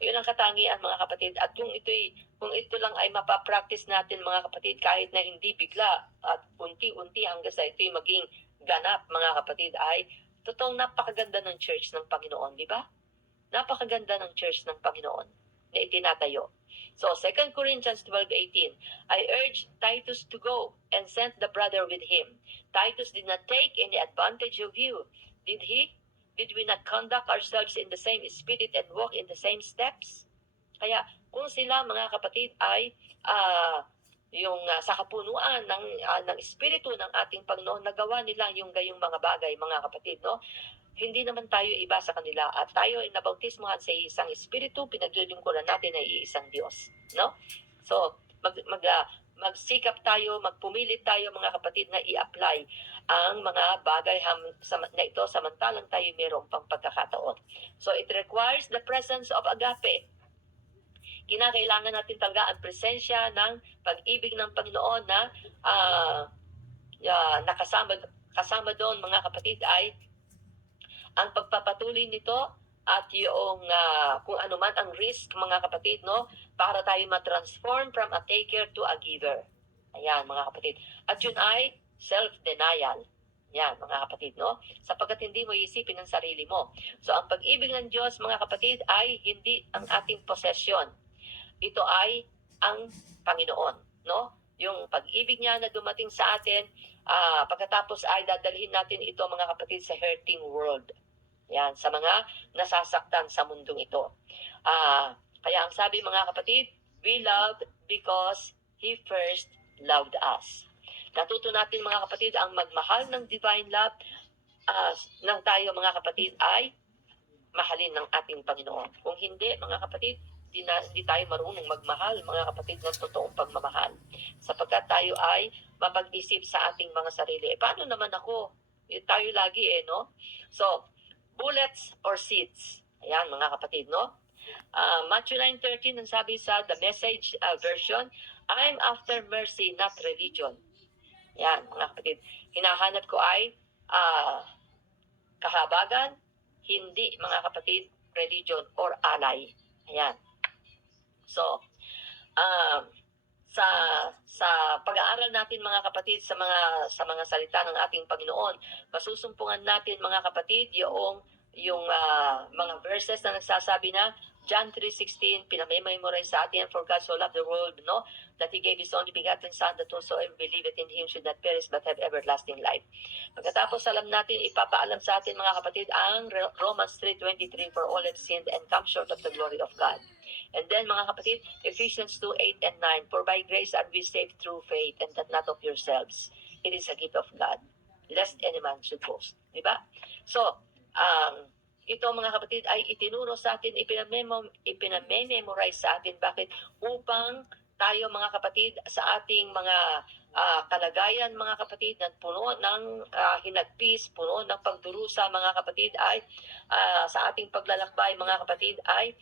yun ang katangian mga kapatid. At kung ito lang ay mapapractice natin mga kapatid, kahit na hindi bigla at unti-unti hanggang sa ito'y maging ganap mga kapatid, ay totoong napakaganda ng church ng Panginoon, di ba? Napakaganda ng church ng Panginoon na itinatayo. So, 2 Corinthians 12:18, I urge Titus to go and sent the brother with him. Titus did not take any advantage of you, did he? Did we not conduct ourselves in the same spirit and walk in the same steps? Kaya kung sila mga kapatid ay sa kapunuan ng espiritu ng ating Panginoon, nagawa nila yung gayong mga bagay mga kapatid, no? Hindi naman tayo iba sa kanila at tayo ay nabautismohan sa isang espiritu, pinaglilingkuran natin ay iisang Diyos, no? So, magsikap tayo, magpumilit tayo mga kapatid na i-apply ang mga bagay na ito samantalang tayo mayroong pang pagkakataon. So it requires the presence of agape. Kinakailangan natin talaga ang presensya ng pag-ibig ng Panginoon na kasama doon mga kapatid ay ang pagpapatuloy nito at yung kung ano man ang risk mga kapatid, no, para tayo ma-transform from a taker to a giver. Ayan mga kapatid. At yun ay self-denial. Yan mga kapatid, no? Sapagkat hindi mo isipin ang sarili mo. So ang pag-ibig ng Diyos mga kapatid ay hindi ang ating possession. Ito ay ang Panginoon, no? Yung pag-ibig niya na dumating sa atin, pagkatapos ay dadalhin natin ito mga kapatid sa hurting world. Yan, sa mga nasasaktan sa mundong ito. Kaya ang sabi mga kapatid, we love because He first loved us. Natuto natin mga kapatid ang magmahal ng divine love nang tayo mga kapatid ay mahalin ng ating Panginoon. Kung hindi mga kapatid, hindi tayo marunong magmahal mga kapatid ng totoong pagmamahal. Sapagkat tayo ay mapag-isip sa ating mga sarili. Paano naman ako? Tayo lagi no? So, bullets or seeds. Ayan mga kapatid, no? Matthew 9:13 ang sabi sa The Message version, I'm after mercy, not religion. Yan, mga kapatid. Hinahanap ko ay kahabagan, hindi, mga kapatid, religion or alay. Ayan. So, sa pag-aaral natin mga kapatid sa mga salita ng ating Panginoon, masusumpungan natin mga kapatid yung mga verses na nagsasabi na John 3:16, pinamemorize sa atin, for God so loved the world, no? That He gave His only begotten Son, that whosoever believeth in Him should not perish but have everlasting life. Pagkatapos alam natin, ipapaalam sa atin mga kapatid ang Romans 3:23, for all have sinned and come short of the glory of God. And then mga kapatid, Ephesians 2:8 and 9, for by grace are we saved through faith, and that not of yourselves. It is a gift of God, lest any man should boast. Diba? So, ito mga kapatid ay itinuro sa atin, ipinamemorize sa atin. Bakit? Upang tayo mga kapatid sa ating mga kalagayan mga kapatid na puno ng hinagpis, puno ng pagdurusa mga kapatid ay sa ating paglalakbay mga kapatid ay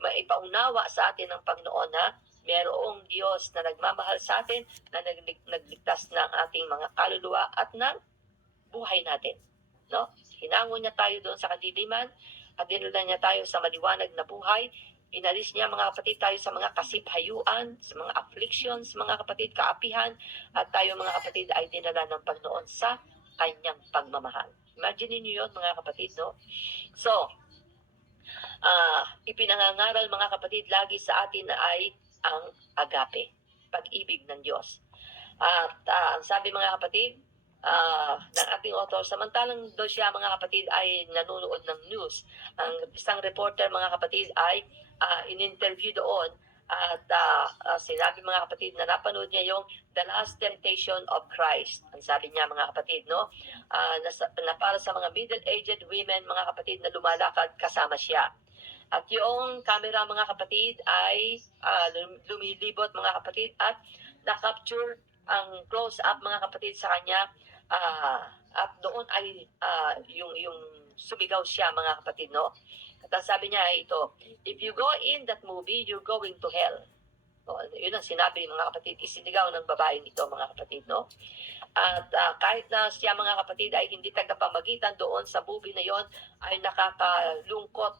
maipaunawa sa atin ng Panginoon na merong Diyos na nagmamahal sa atin, na nagligtas ng ating mga kaluluwa at ng buhay natin. No? Hinangon niya tayo doon sa kadiliman at dinala niya tayo sa maliwanag na buhay. Inalis niya mga kapatid tayo sa mga kasiphayuan, sa mga afflictions, mga kapatid, kaapihan, at tayo mga kapatid ay dinala ng Panginoon sa kanyang pagmamahal. Imagine niyo yun mga kapatid, no? So, ipinangangaral mga kapatid lagi sa atin na ay ang agape, pag-ibig ng Diyos. At ang sabi mga kapatid, ng ating author, samantalang daw siya mga kapatid ay nanonood ng news, ang isang reporter mga kapatid ay in-interview doon At sinabi mga kapatid na napanood niya yung The Last Temptation of Christ. Ang sabi niya mga kapatid, no? Na para sa mga middle-aged women, mga kapatid, na lumalakad kasama siya. At yung camera mga kapatid ay lumilibot mga kapatid at na-capture ang close-up mga kapatid sa kanya. At doon ay yung sumigaw siya mga kapatid, no? At ang sabi niya ay ito, if you go in that movie, you're going to hell. O, yun ang sinabi mga kapatid, isinigaw ng babaeng ito mga kapatid, no? At kahit na siya mga kapatid ay hindi tagapamagitan doon sa movie na yon, ay nakakalungkot,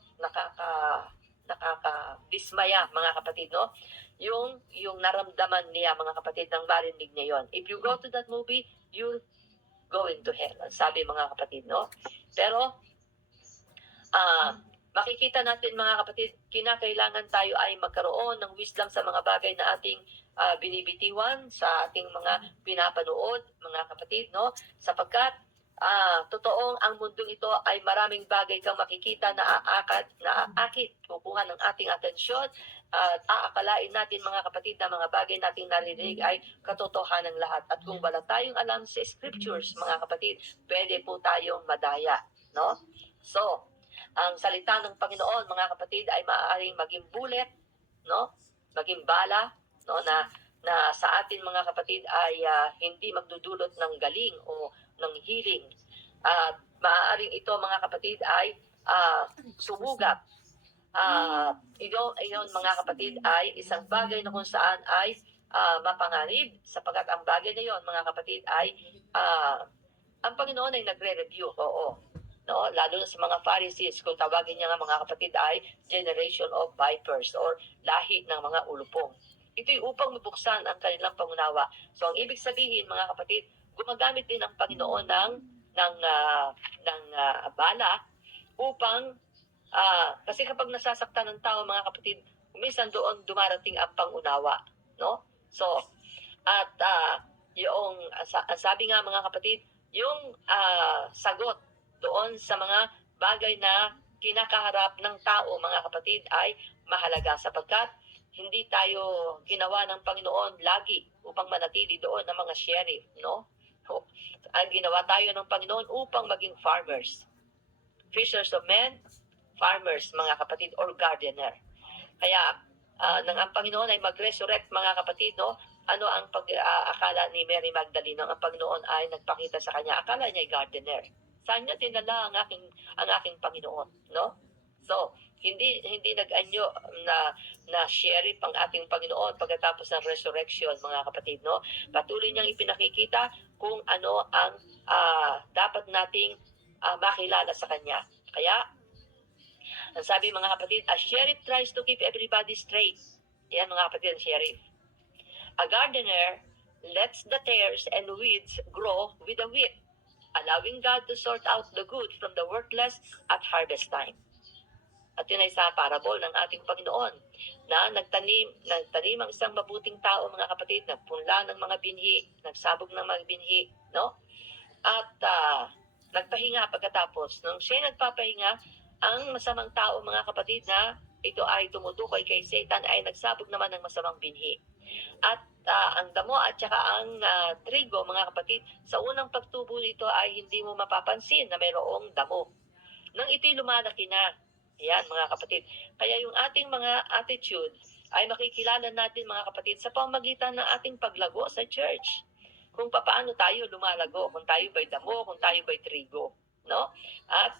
nakakadismaya mga kapatid, no? Yung naramdaman niya mga kapatid nang marinig niya yon. If you go to that movie, you're going to hell. Sabi mga kapatid, no? Pero makikita natin mga kapatid, kinakailangan tayo ay magkaroon ng wisdom sa mga bagay na ating binibitiwan, sa ating mga pinapanood, mga kapatid, no? Sapagkat totoong ang mundong ito ay maraming bagay kang makikita na aakit, kukuha ng ating atensyon, at aakalain natin mga kapatid na mga bagay nating narinig ay katotohanan lahat. At kung wala tayong alam sa scriptures, mga kapatid, pwede po tayong madaya, no? So, ang salita ng Panginoon, mga kapatid, ay maaaring maging bullet, no? Maging bala, no? Na sa atin mga kapatid ay hindi magdudulot ng galing o ng healing. At maaaring ito mga kapatid ay sumugat. Iyon mga kapatid ay isang bagay na kung saan ay mapanganib, sapagkat ang bagay na yon mga kapatid ay ang Panginoon ay nagre-review, oo. No, lalo na sa mga Pharisees, kung tawagin niya nga mga kapatid ay generation of vipers or lahi ng mga ulupong. Ito'y upang mabuksan ang kanilang pangunawa. So ang ibig sabihin mga kapatid, gumagamit din ang Panginoon ng bala upang kasi kapag nasasaktan ng tao mga kapatid, minsan doon dumarating ang pangunawa, no? So at yung sabi nga mga kapatid, yung sagot doon sa mga bagay na kinakaharap ng tao, mga kapatid, ay mahalaga sapagkat hindi tayo ginawa ng Panginoon lagi upang manatili doon ng mga sheriff, no? Ang ginawa tayo ng Panginoon upang maging farmers, fishers of men, farmers, mga kapatid, or gardener. Kaya, nang ang Panginoon ay mag-resurrect, mga kapatid, no? Ano ang akala ni Mary Magdalene ang Panginoon ay nagpakita sa kanya? Akala niya ay gardener. Saan niya dinala ang aking Panginoon, no? So, hindi nag-anyo na sheriff ang ating Panginoon pagkatapos ng resurrection, mga kapatid, no? Patuloy niyang ipinakikita kung ano ang dapat nating makilala sa kanya. Kaya, ang sabi mga kapatid, a sheriff tries to keep everybody straight. Yan mga kapatid, ang sheriff. A gardener lets the tares and weeds grow with the wheat, allowing God to sort out the good from the worthless at harvest time. At yun ay sa parable ng ating Panginoon na nagtanim ang isang mabuting tao, mga kapatid, nagpunla ng mga binhi, nagsabog ng mga binhi, no? At nagpahinga pagkatapos. Nung siya nagpapahinga, ang masamang tao, mga kapatid, na ito ay tumutukoy kay Satan, ay nagsabog naman ng masamang binhi. At ang damo at saka ang trigo, mga kapatid, sa unang pagtubo nito ay hindi mo mapapansin na mayroong damo. Nang ito'y lumalaki na, yan mga kapatid. Kaya yung ating mga attitude ay makikilala natin, mga kapatid, sa pamamagitan ng ating paglago sa church. Kung paano tayo lumalago, kung tayo ba'y damo, kung tayo ba'y trigo, no? At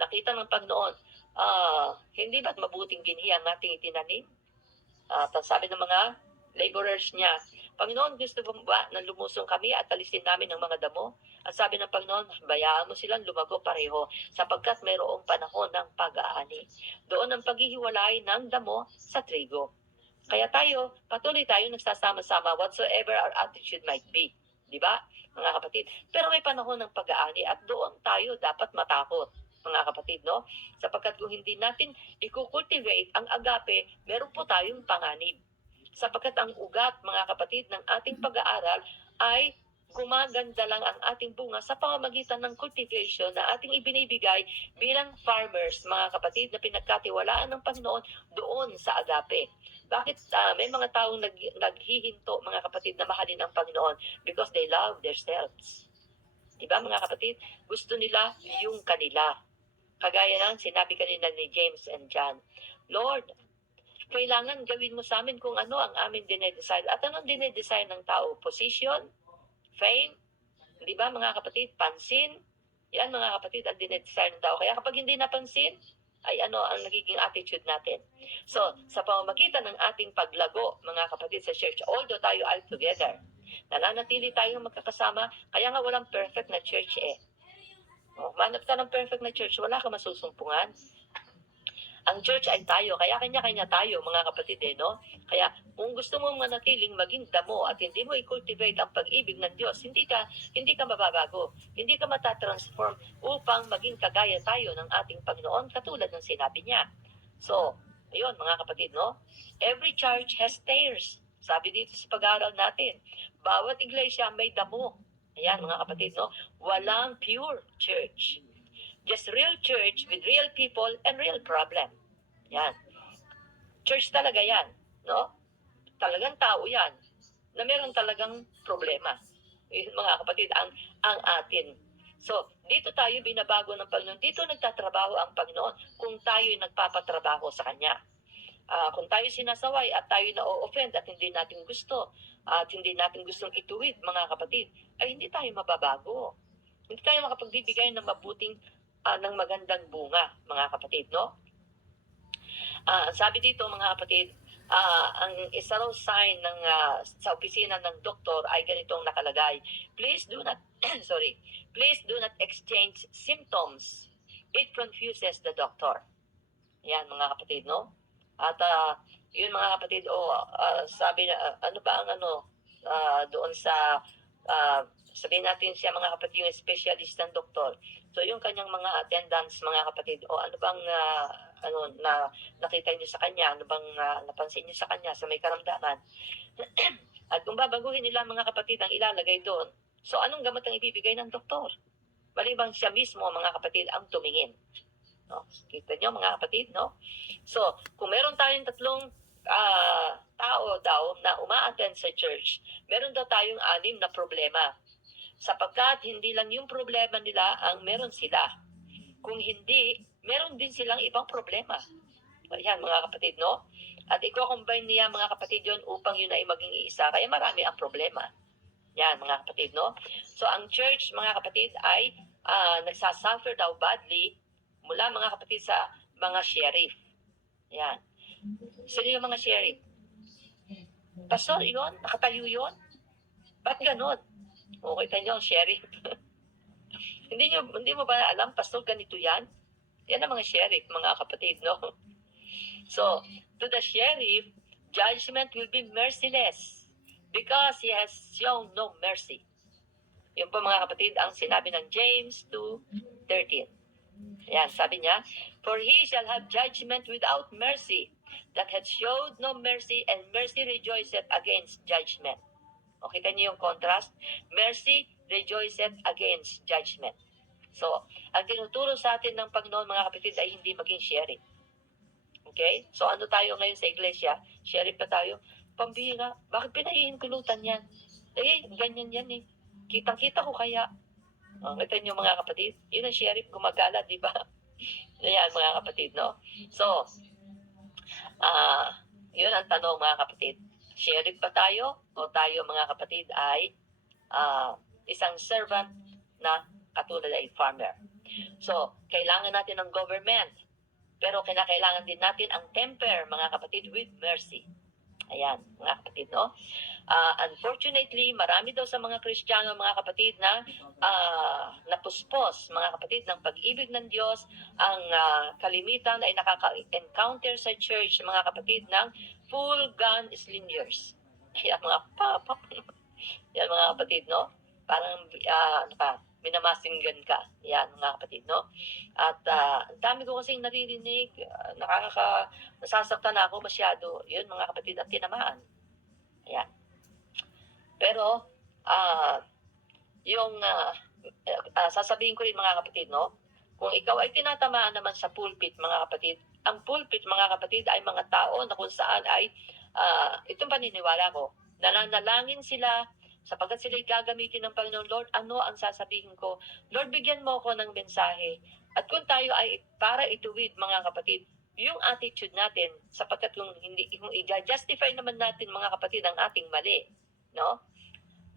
nakita ng Panginoon, hindi ba't mabuting binhi ang ating itinanim? At sabi ng mga laborers niya, Panginoon, gusto mo ba na lumusong kami at alisin namin ang mga damo? At sabi ng Panginoon, bayaan mo silang lumago pareho sapagkat mayroong panahon ng pag-aani. Doon ang paghihiwalay ng damo sa trigo. Kaya tayo, patuloy tayo nagsasama-sama whatsoever our attitude might be. Di ba, mga kapatid? Pero may panahon ng pag-aani at doon tayo dapat matakot, mga kapatid, no? Sapagkat kung hindi natin i-cultivate ang agape, meron po tayong panganib. Sapagkat ang ugat, mga kapatid, ng ating pag-aaral ay gumaganda lang ang ating bunga sa pamamagitan ng cultivation na ating ibinibigay bilang farmers, mga kapatid, na pinagkatiwalaan ng Panginoon doon sa agape. Bakit may mga taong naghihinto, mga kapatid, na mahalin ng Panginoon? Because they love themselves. Diba, mga kapatid? Gusto nila yung kanila. Kagaya ng sinabi kanina ni James and John, Lord, kailangan gawin mo sa amin kung ano ang aming dinedesign. At anong dinedesign ng tao? Position, fame, di ba mga kapatid? Pansin. Yan mga kapatid, ang dinedesign ng tao. Kaya kapag hindi napansin, ay ano ang nagiging attitude natin. So, sa pamamagitan ng ating paglago, mga kapatid sa church, although tayo all together, nananatili tayong magkakasama, kaya nga walang perfect na church eh. Manap ka ng perfect na church, wala ka masusumpungan. Ang church ay tayo, kaya kanya-kanya tayo, mga kapatid no? Kaya kung gusto mong manatiling maging damo at hindi mo i-cultivate ang pag-ibig ng Diyos, hindi ka mababago, hindi ka matatransform upang maging kagaya tayo ng ating Panginoon katulad ng sinabi niya. So, ayun mga kapatid, no? Every church has tares. Sabi dito sa pag-aaral natin, bawat iglesia may damo. Ayan mga kapatid, no? Walang pure church. Just real church with real people and real problem. Yan. Church talaga yan, no? Talagang tao yan na meron talagang problema. Yun, mga kapatid, ang atin. So, dito tayo binabago ng Panginoon. Dito nagtatrabaho ang Panginoon kung tayo nagpapatrabaho sa Kanya. Kung tayo sinasaway at tayo na-offend at hindi natin gusto at hindi natin gustong ituwid, mga kapatid, ay hindi tayo mababago. Hindi tayo makapagbibigay ng mabuting ng magandang bunga, mga kapatid, no? Sabi dito, mga kapatid, ang isa raw sign ng sa opisina ng doktor ay ganitong nakalagay. Please do not please do not exchange symptoms. It confuses the doctor. Yan, mga kapatid, no? At yun, mga kapatid, sabi na ano ba ang doon sa sabihin natin siya, mga kapatid, yung specialist ng doktor. So yung kanyang mga attendants, mga kapatid, ano bang na nakita niyo sa kanya, ano bang napansin niyo sa kanya sa may karamdaman. At kung babaguhin nila, mga kapatid, ang ilalagay doon, so anong gamot ang ibibigay ng doktor? Malibang siya mismo, mga kapatid, ang tumingin. No? Kita niyo, mga kapatid, no? So, kung meron tayong tatlong tao daw na uma-attend sa church, meron daw tayong 6 na problema. Sapagkat hindi lang yung problema nila ang meron sila. Kung hindi, meron din silang ibang problema. Yan, mga kapatid, no? At i-combine niya, mga kapatid, yun upang yun ay maging isa. Kaya marami ang problema. Yan, mga kapatid, no? So, ang church, mga kapatid, ay nagsasuffer daw badly mula, mga kapatid, sa mga sheriff. Yan. Sino yung mga sheriff? Pastor, yun? Nakatayo yun? Ba't ganun? Kita nyo ang sheriff. Hindi mo ba alam, pastor, ganito yan? Yan ang mga sheriff, mga kapatid, no? So, to the sheriff, judgment will be merciless because he has shown no mercy. Yun po, mga kapatid, ang sinabi ng James 2:13. Yan, sabi niya, for he shall have judgment without mercy, that hath showed no mercy, and mercy rejoiceth against judgment. O, kita niyo yung contrast? Mercy rejoiceth against judgment. So, ang tinuturo sa atin ng Panginoon, mga kapatid, ay hindi maging sheriff. Okay? So, ano tayo ngayon sa iglesia? Sheriff pa tayo? Pambihira. Bakit pinahihintulutan yan? Ganyan yan eh. Kitang-kita ko kaya. Kita niyo, mga kapatid? Yun ang sheriff, gumagala, di ba? Ayan, mga kapatid, no? So, yun ang tanong, mga kapatid. Sheriff ba tayo? O tayo, mga kapatid, ay isang servant na katulad ay farmer? So, kailangan natin ng government, pero kinakailangan din natin ang temper, mga kapatid, with mercy. Ayan, mga kapatid, no? Unfortunately, marami daw sa mga Kristiyano, mga kapatid, na napuspos, mga kapatid, ng pag-ibig ng Diyos. Ang kalimitan ay nakaka-encounter sa church, mga kapatid, ng full gun slingers. Yan, yan, mga kapatid, no? Parang, minamasinggan ka. Yan, mga kapatid, no? At ang dami ko kasing naririnig, nasasaktan ako masyado. Yun, mga kapatid, at tinamaan. Ayan. Pero, yung sasabihin ko rin mga kapatid, no? Kung ikaw ay tinatamaan naman sa pulpit, mga kapatid, ang pulpit, mga kapatid, ay mga tao na kung saan ay, itong paniniwala ko, nananalangin sila, sapagkat sila gagamitin ng Panginoon. Lord, ano ang sasabihin ko? Lord, bigyan mo ako ng mensahe. At kung tayo ay para ituwid, mga kapatid, yung attitude natin, sapagkat kung i-justify naman natin, mga kapatid, ang ating mali, no?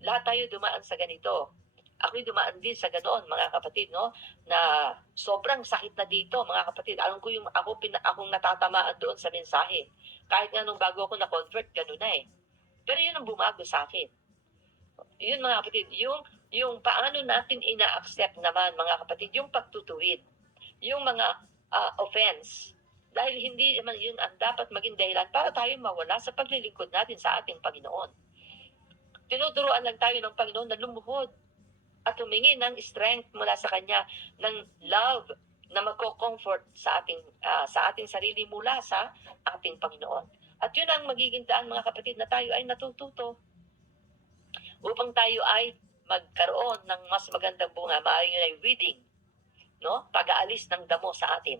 Lahat tayo dumaan sa ganito. Ako'y dumaan din sa ganoon, mga kapatid, no? Na sobrang sakit na dito, mga kapatid. Alam ko yung akong natatamaan doon sa mensahe. Kahit nga nung bago ako na-convert, gano'n na eh. Pero yun ang bumago sa akin. Yun, mga kapatid, yung paano natin ina-accept naman, mga kapatid, yung pagtutuwid, yung mga offense. Dahil hindi naman yun ang dapat maging dahilan para tayo mawala sa paglilingkod natin sa ating Panginoon. Tinuturuan lang tayo ng Panginoon na lumuhod at humingi ng strength mula sa Kanya, ng love na magko-comfort sa ating sarili mula sa ating Panginoon. At yun ang magiging daan, mga kapatid, na tayo ay natututo upang tayo ay magkaroon ng mas magandang bunga, maaaring ay weeding, no? Pag-aalis ng damo sa atin.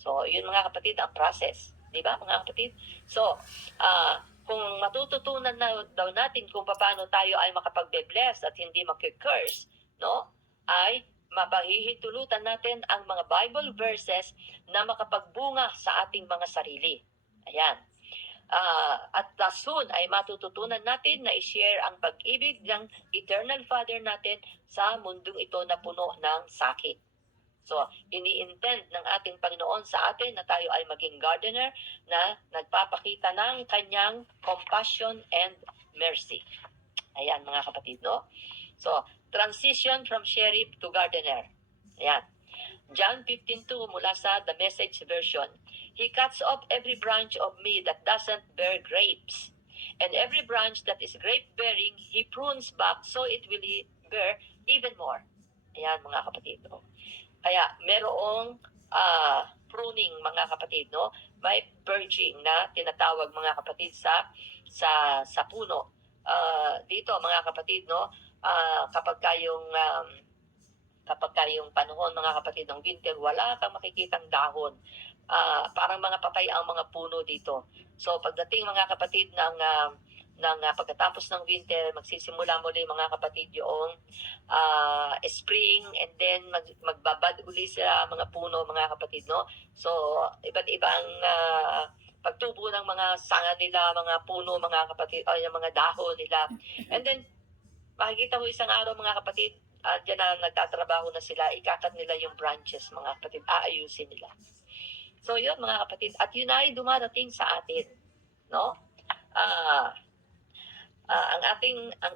So, yun, mga kapatid, ang process. Di ba, mga kapatid? So, kung matututunan na daw natin kung paano tayo ay makapagbe-bless at hindi makikurse, no? Ay mapahihintulutan natin ang mga Bible verses na makapagbunga sa ating mga sarili. Ayan. At soon ay matututunan natin na i-share ang pag-ibig ng Eternal Father natin sa mundong ito na puno ng sakit. So, ini-intend ng ating Panginoon sa atin na tayo ay maging gardener na nagpapakita ng kanyang compassion and mercy. Ayan, mga kapatid, no? So, transition from sheriff to gardener. Ayan. John 15:2 mula sa The Message version. He cuts off every branch of me that doesn't bear grapes. And every branch that is grape-bearing, he prunes back so it will bear even more. Ayan, mga kapatid, no? Kaya merong pruning, mga kapatid, no? May purging na tinatawag, mga kapatid, sa puno. Dito, mga kapatid, no? Kapag kayong panahon, mga kapatid, ng winter, wala kang makikitang dahon. Parang mga patay ang mga puno dito. So pagdating, mga kapatid, ng pagkatapos ng winter, magsisimula muli, mga kapatid, yung spring, and then magbabad uli sa mga puno, mga kapatid, no? So iba't ibang pagtubo ng mga sanga nila, mga puno, mga kapatid, o yung mga dahon nila. And then makikita mo isang araw, mga kapatid, diyan na nagtatrabaho na sila, ikakat nila yung branches, mga kapatid, aayusin nila. So yun, mga kapatid, at yun ay dumarating sa atin, no? Ang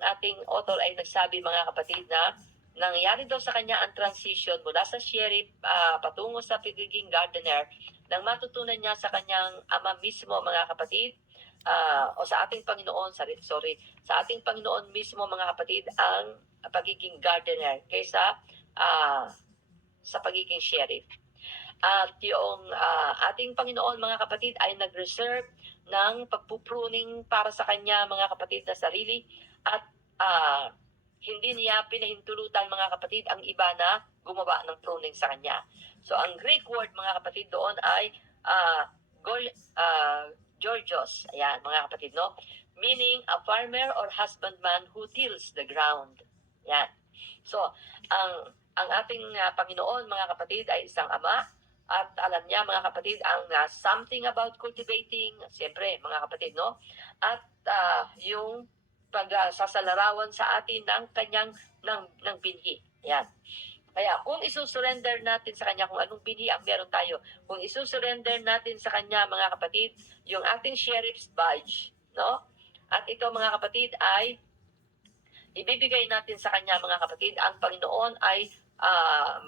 ating author ay nagsabi, mga kapatid, na nangyari daw sa kanya ang transition mula sa sheriff patungo sa pagiging gardener nang matutunan niya sa kanyang ama mismo, mga kapatid, o sa ating Panginoon, sa ating Panginoon mismo, mga kapatid, ang pagiging gardener kaysa sa pagiging sheriff. At yung ating Panginoon, mga kapatid, ay nag-reserve ng pagpupruning para sa kanya, mga kapatid, na sarili, at hindi niya pinahintulutan, mga kapatid, ang iba na gumawa ng pruning sa kanya. So ang Greek word, mga kapatid, doon ay Georgios. Ayan, mga kapatid, no? Meaning a farmer or husbandman who tills the ground. Ayan. So ang ating Panginoon, mga kapatid, ay isang ama. At alam niya, mga kapatid, ang something about cultivating, siyempre, mga kapatid, no? At yung pagsasalarawan sa atin ng kanyang ng binhi. Yan. Kaya kung isusurrender natin sa kanya kung anong binhi ang meron tayo, kung isusurrender natin sa kanya, mga kapatid, yung ating sheriff's badge, no? At ito, mga kapatid, ay ibibigay natin sa kanya, mga kapatid, ang Panginoon ay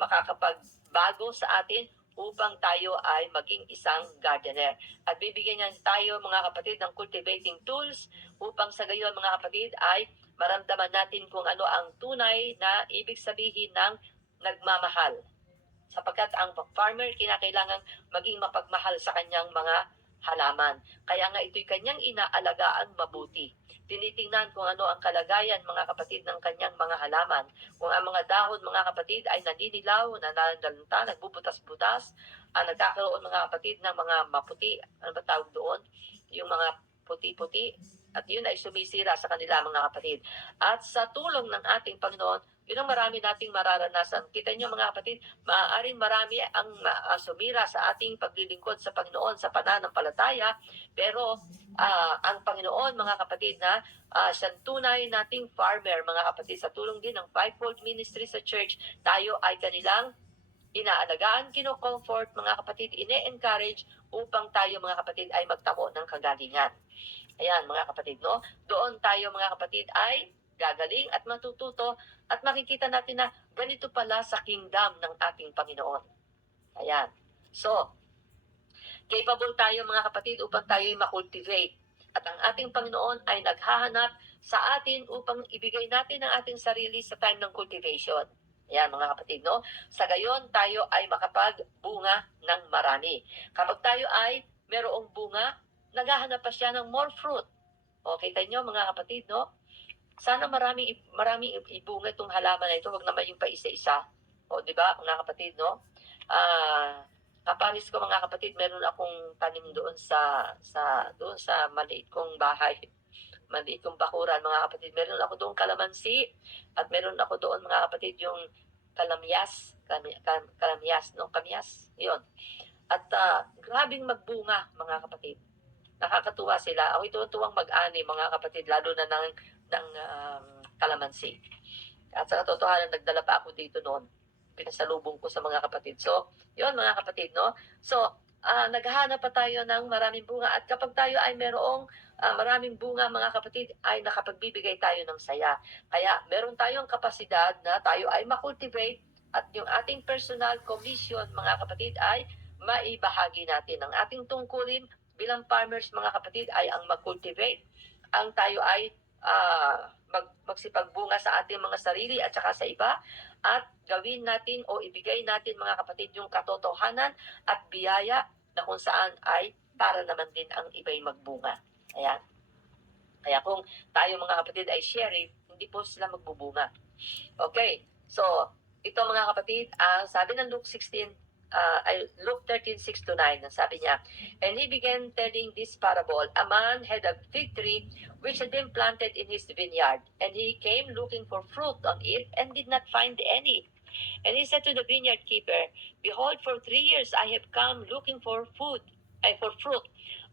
makakapagbago sa atin upang tayo ay maging isang gardener. At bibigyan niya tayo, mga kapatid, ng cultivating tools upang sa gayon, mga kapatid, ay maramdaman natin kung ano ang tunay na ibig sabihin ng nagmamahal. Sapagkat ang farmer kinakailangan maging mapagmahal sa kanyang mga halaman. Kaya nga ito'y kanyang inaalagaan mabuti. tinitingnan kung ano ang kalagayan, mga kapatid, ng kanyang mga halaman. Kung ang mga dahon, mga kapatid, ay naninilaw, nananalanta, nagbubutas-butas, nagkakaroon, mga kapatid, ng mga maputi, ano ba tawag doon? Yung mga puti-puti, at yun ay sumisira sa kanila, mga kapatid. At sa tulong ng ating Panginoon, yun ang marami nating mararanasan. Kita nyo, mga kapatid, maaaring marami ang sumira sa ating paglilingkod sa Panginoon sa pananampalataya, pero ang Panginoon, mga kapatid, na siyang tunay nating farmer, mga kapatid, sa tulong din ng Fivefold Ministry sa church, tayo ay kanilang inaalagaan, kino-comfort, mga kapatid, ine-encourage upang tayo, mga kapatid, ay magtamo ng kagalingan. Ayan, mga kapatid, no? Doon tayo, mga kapatid, ay gagaling at matututo at makikita natin na ganito pala sa kingdom ng ating Panginoon. Ayan. So, capable tayo, mga kapatid, upang tayo ay makultivate. At ang ating Panginoon ay naghahanap sa atin upang ibigay natin ang ating sarili sa time ng cultivation. Ayan, mga kapatid, no? Sa gayon, tayo ay makapagbunga ng marami. Kapag tayo ay merong bunga, naghahanap pa siya ng more fruit. O, kita nyo, mga kapatid, no? Sana maraming ibunga itong halaman na ito, wag naman yung pa isa-isa. O, di ba, mga kapatid, no? Kaparis ko, mga kapatid, meron akong tanim doon sa maliit kong bahay. Maliit kong bakuran, mga kapatid. Meron ako doon kalamansi, at meron ako doon, mga kapatid, yung kalamyas, no? Kamyas, yun. At grabing magbunga, mga kapatid. Nakakatuwa sila. Ako'y tuwang mag-ani, mga kapatid, lalo na ng kalamansi. At sa katotohanan, nagdala pa ako dito noon. Pinasalubong ko sa mga kapatid. So, yun, mga kapatid, no? So, naghahanap pa tayo ng maraming bunga. At kapag tayo ay merong maraming bunga, mga kapatid, ay nakapagbibigay tayo ng saya. Kaya, meron tayong kapasidad na tayo ay makultivate at yung ating personal commission, mga kapatid, ay maibahagi natin. Ang ating tungkulin bilang farmers, mga kapatid, ay ang mag-cultivate. Ang tayo ay magsipagbunga sa ating mga sarili at saka sa iba, at gawin natin o ibigay natin, mga kapatid, yung katotohanan at biyaya na kung saan ay para naman din ang iba'y magbunga. Ayan. Kaya kung tayo, mga kapatid, ay sharing, hindi po sila magbubunga. Okay. So, ito, mga kapatid, sabi ng Luke 13:6-9, sabi niya, and he began telling this parable. A man had a fig tree which had been planted in his vineyard, and he came looking for fruit on it and did not find any. And he said to the vineyard keeper, behold, for 3 years I have come looking for fruit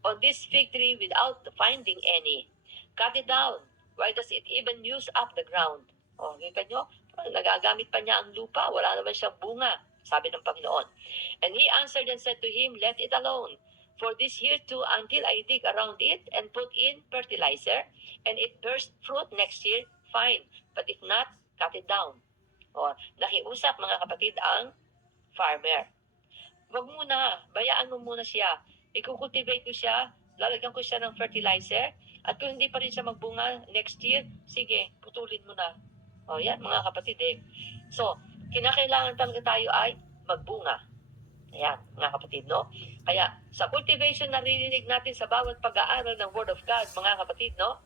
on this fig tree without finding any. Cut it down. Why does it even use up the ground? O, kita nyo, nagagamit pa niya ang lupa, wala naman siyang bunga, sabi ng Panginoon. And he answered and said to him, let it alone. For this year too, until I dig around it and put in fertilizer, and it bears fruit next year, fine. But if not, cut it down. O, nakiusap, mga kapatid, ang farmer. Wag muna, bayaan mo muna siya. I-cultivate ko siya, lalagyan ko siya ng fertilizer, at kung hindi pa rin siya magbunga next year, sige, putulin mo na. O, yan, mga kapatid, So, kinakailangan talaga tayo ay magbunga. Ayan, mga kapatid, no? Kaya, sa cultivation, naririnig natin sa bawat pag-aaral ng Word of God, mga kapatid, no?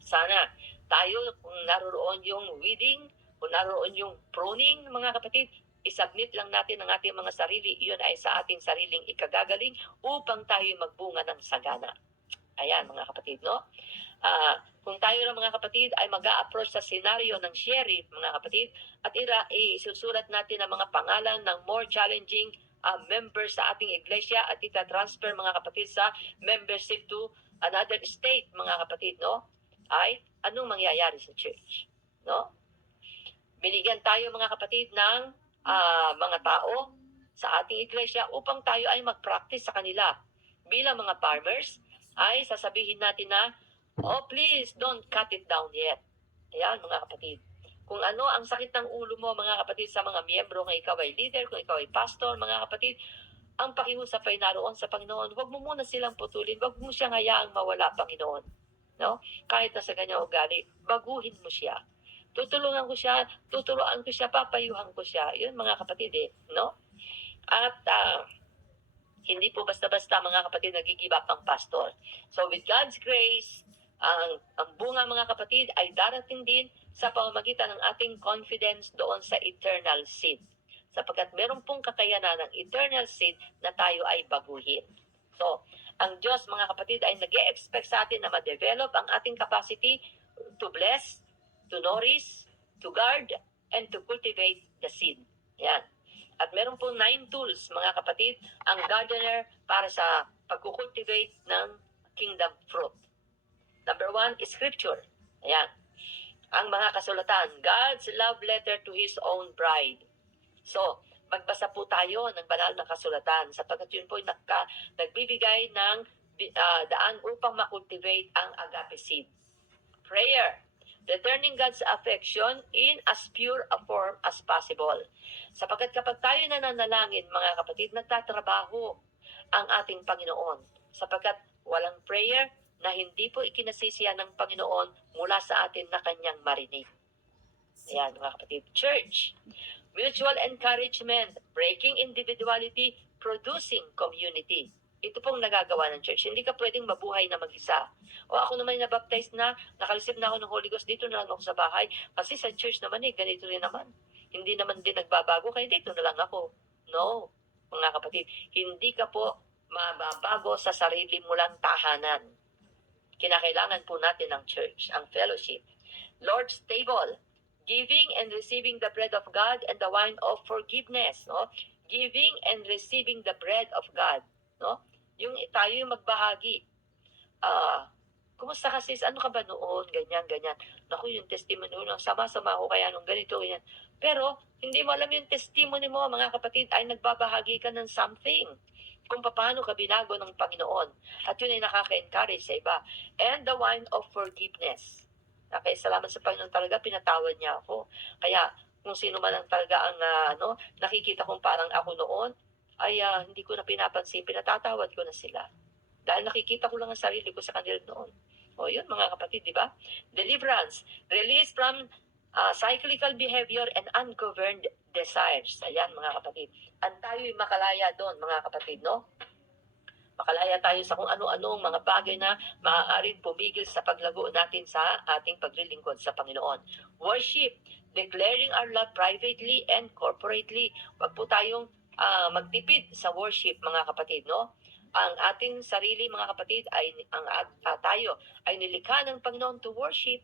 Sana tayo, kung naroon yung weeding, kung naroon yung pruning, mga kapatid, isubmit lang natin ang ating mga sarili. Iyon ay sa ating sariling ikagagaling upang tayo magbunga ng sagana. Ayan, mga kapatid, no? Kung tayo lang, mga kapatid, ay mag-a-approach sa senaryo ng sheriff, mga kapatid, at isusulat natin ang mga pangalan ng more challenging members sa ating iglesia at ita-transfer, mga kapatid, sa membership to another state, mga kapatid, no? Ay, anong mangyayari sa church? No? Binigyan tayo, mga kapatid, ng mga tao sa ating iglesia upang tayo ay mag-practice sa kanila. Bilang mga farmers, ay sasabihin natin na, oh, please, don't cut it down yet. Ayan, mga kapatid. Kung ano ang sakit ng ulo mo, mga kapatid, sa mga miyembro, kung ikaw ay leader, kung ikaw ay pastor, mga kapatid, ang pakiusap ay naroon sa Panginoon. Huwag mo muna silang putulin. Huwag mo siyang hayaang mawala, Panginoon. No? Kahit na sa kanyang ugali, baguhin mo siya. Tutulungan ko siya, tuturuan ko siya, papayuhan ko siya. Yun, mga kapatid, no? At hindi po basta-basta, mga kapatid, nag-give up ang pastor. So with God's grace, Ang bunga, mga kapatid, ay darating din sa pamamagitan ng ating confidence doon sa eternal seed. Sapagkat meron pong kakayanan ng eternal seed na tayo ay baguhin. So, ang Diyos, mga kapatid, ay nag-e-expect sa atin na ma-develop ang ating capacity to bless, to nourish, to guard, and to cultivate the seed. Yan. At meron pong 9 tools, mga kapatid, ang gardener para sa pagkukultivate ng kingdom fruit. Number 1 is scripture. Ayan. Ang mga kasulatan, God's love letter to His own bride. So, magbasa po tayo ng banal na kasulatan sapagkat yun po nagbibigay ng daan upang makultivate ang agape seed. Prayer, returning God's affection in as pure a form as possible. Sapagkat kapag tayo nananalangin, mga kapatid, nagtatrabaho ang ating Panginoon. Sapagkat walang prayer na hindi po ikinasisiya ng Panginoon mula sa atin na kanyang marinig. Ayan, mga kapatid. Church, mutual encouragement, breaking individuality, producing community. Ito pong nagagawa ng church. Hindi ka pwedeng mabuhay na mag-isa. O ako naman na-baptize na, nakareceive na ako ng Holy Ghost, dito na lang ako sa bahay. Kasi sa church naman ganito rin naman. Hindi naman din nagbabago, kaya dito na lang ako. No, mga kapatid. Hindi ka po mababago sa sarili mo lang tahanan. Kinakailangan po natin ang church, ang fellowship. Lord's table, giving and receiving the bread of God and the wine of forgiveness. No? Giving and receiving the bread of God. No? Yung tayo yung magbahagi. Kumusta ka sis? Ano ka ba noon? Ganyan, ganyan. Naku, yung testimony mo, sama-sama ako kaya nung ganito, ganyan. Pero, hindi mo alam yung testimony mo, mga kapatid, ay nagbabahagi ka ng something. Kung paano ka binago ng Panginoon. At yun ay nakaka-encourage sa iba. And the wine of forgiveness. Okay, salamat sa Panginoon talaga, pinatawad niya ako. Kaya, kung sino man ang talaga ang nakikita kong parang ako noon, ay hindi ko na pinapansin, pinatatawad ko na sila. Dahil nakikita ko lang ang sarili ko sa kanila noon. O yun, mga kapatid, di ba? Deliverance, release from cyclical behavior and ungoverned desires. Ayan, mga kapatid. Ang tayo'y makalaya doon, mga kapatid, no? Makalaya tayo sa kung ano-anong mga bagay na maaaring pumigil sa paglago natin sa ating paglilingkod sa Panginoon. Worship, declaring our love privately and corporately. Wag po tayong magtipid sa worship, mga kapatid, no? Ang ating sarili, mga kapatid, ay tayo ay nilikha ng Panginoon to worship.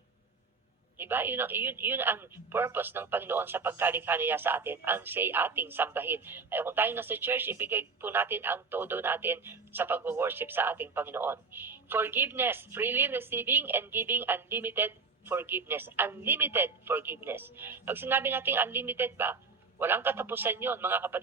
Diba? Yun ang purpose ng Panginoon sa pagkalikha niya sa atin, ang ating sambahin. Ay kung tayo nasa church, ibigay po natin ang todo natin sa pag-worship sa ating Panginoon. Forgiveness, freely receiving and giving unlimited forgiveness. Unlimited forgiveness. Pag sinabi natin unlimited ba, walang katapusan yon, mga kapatid.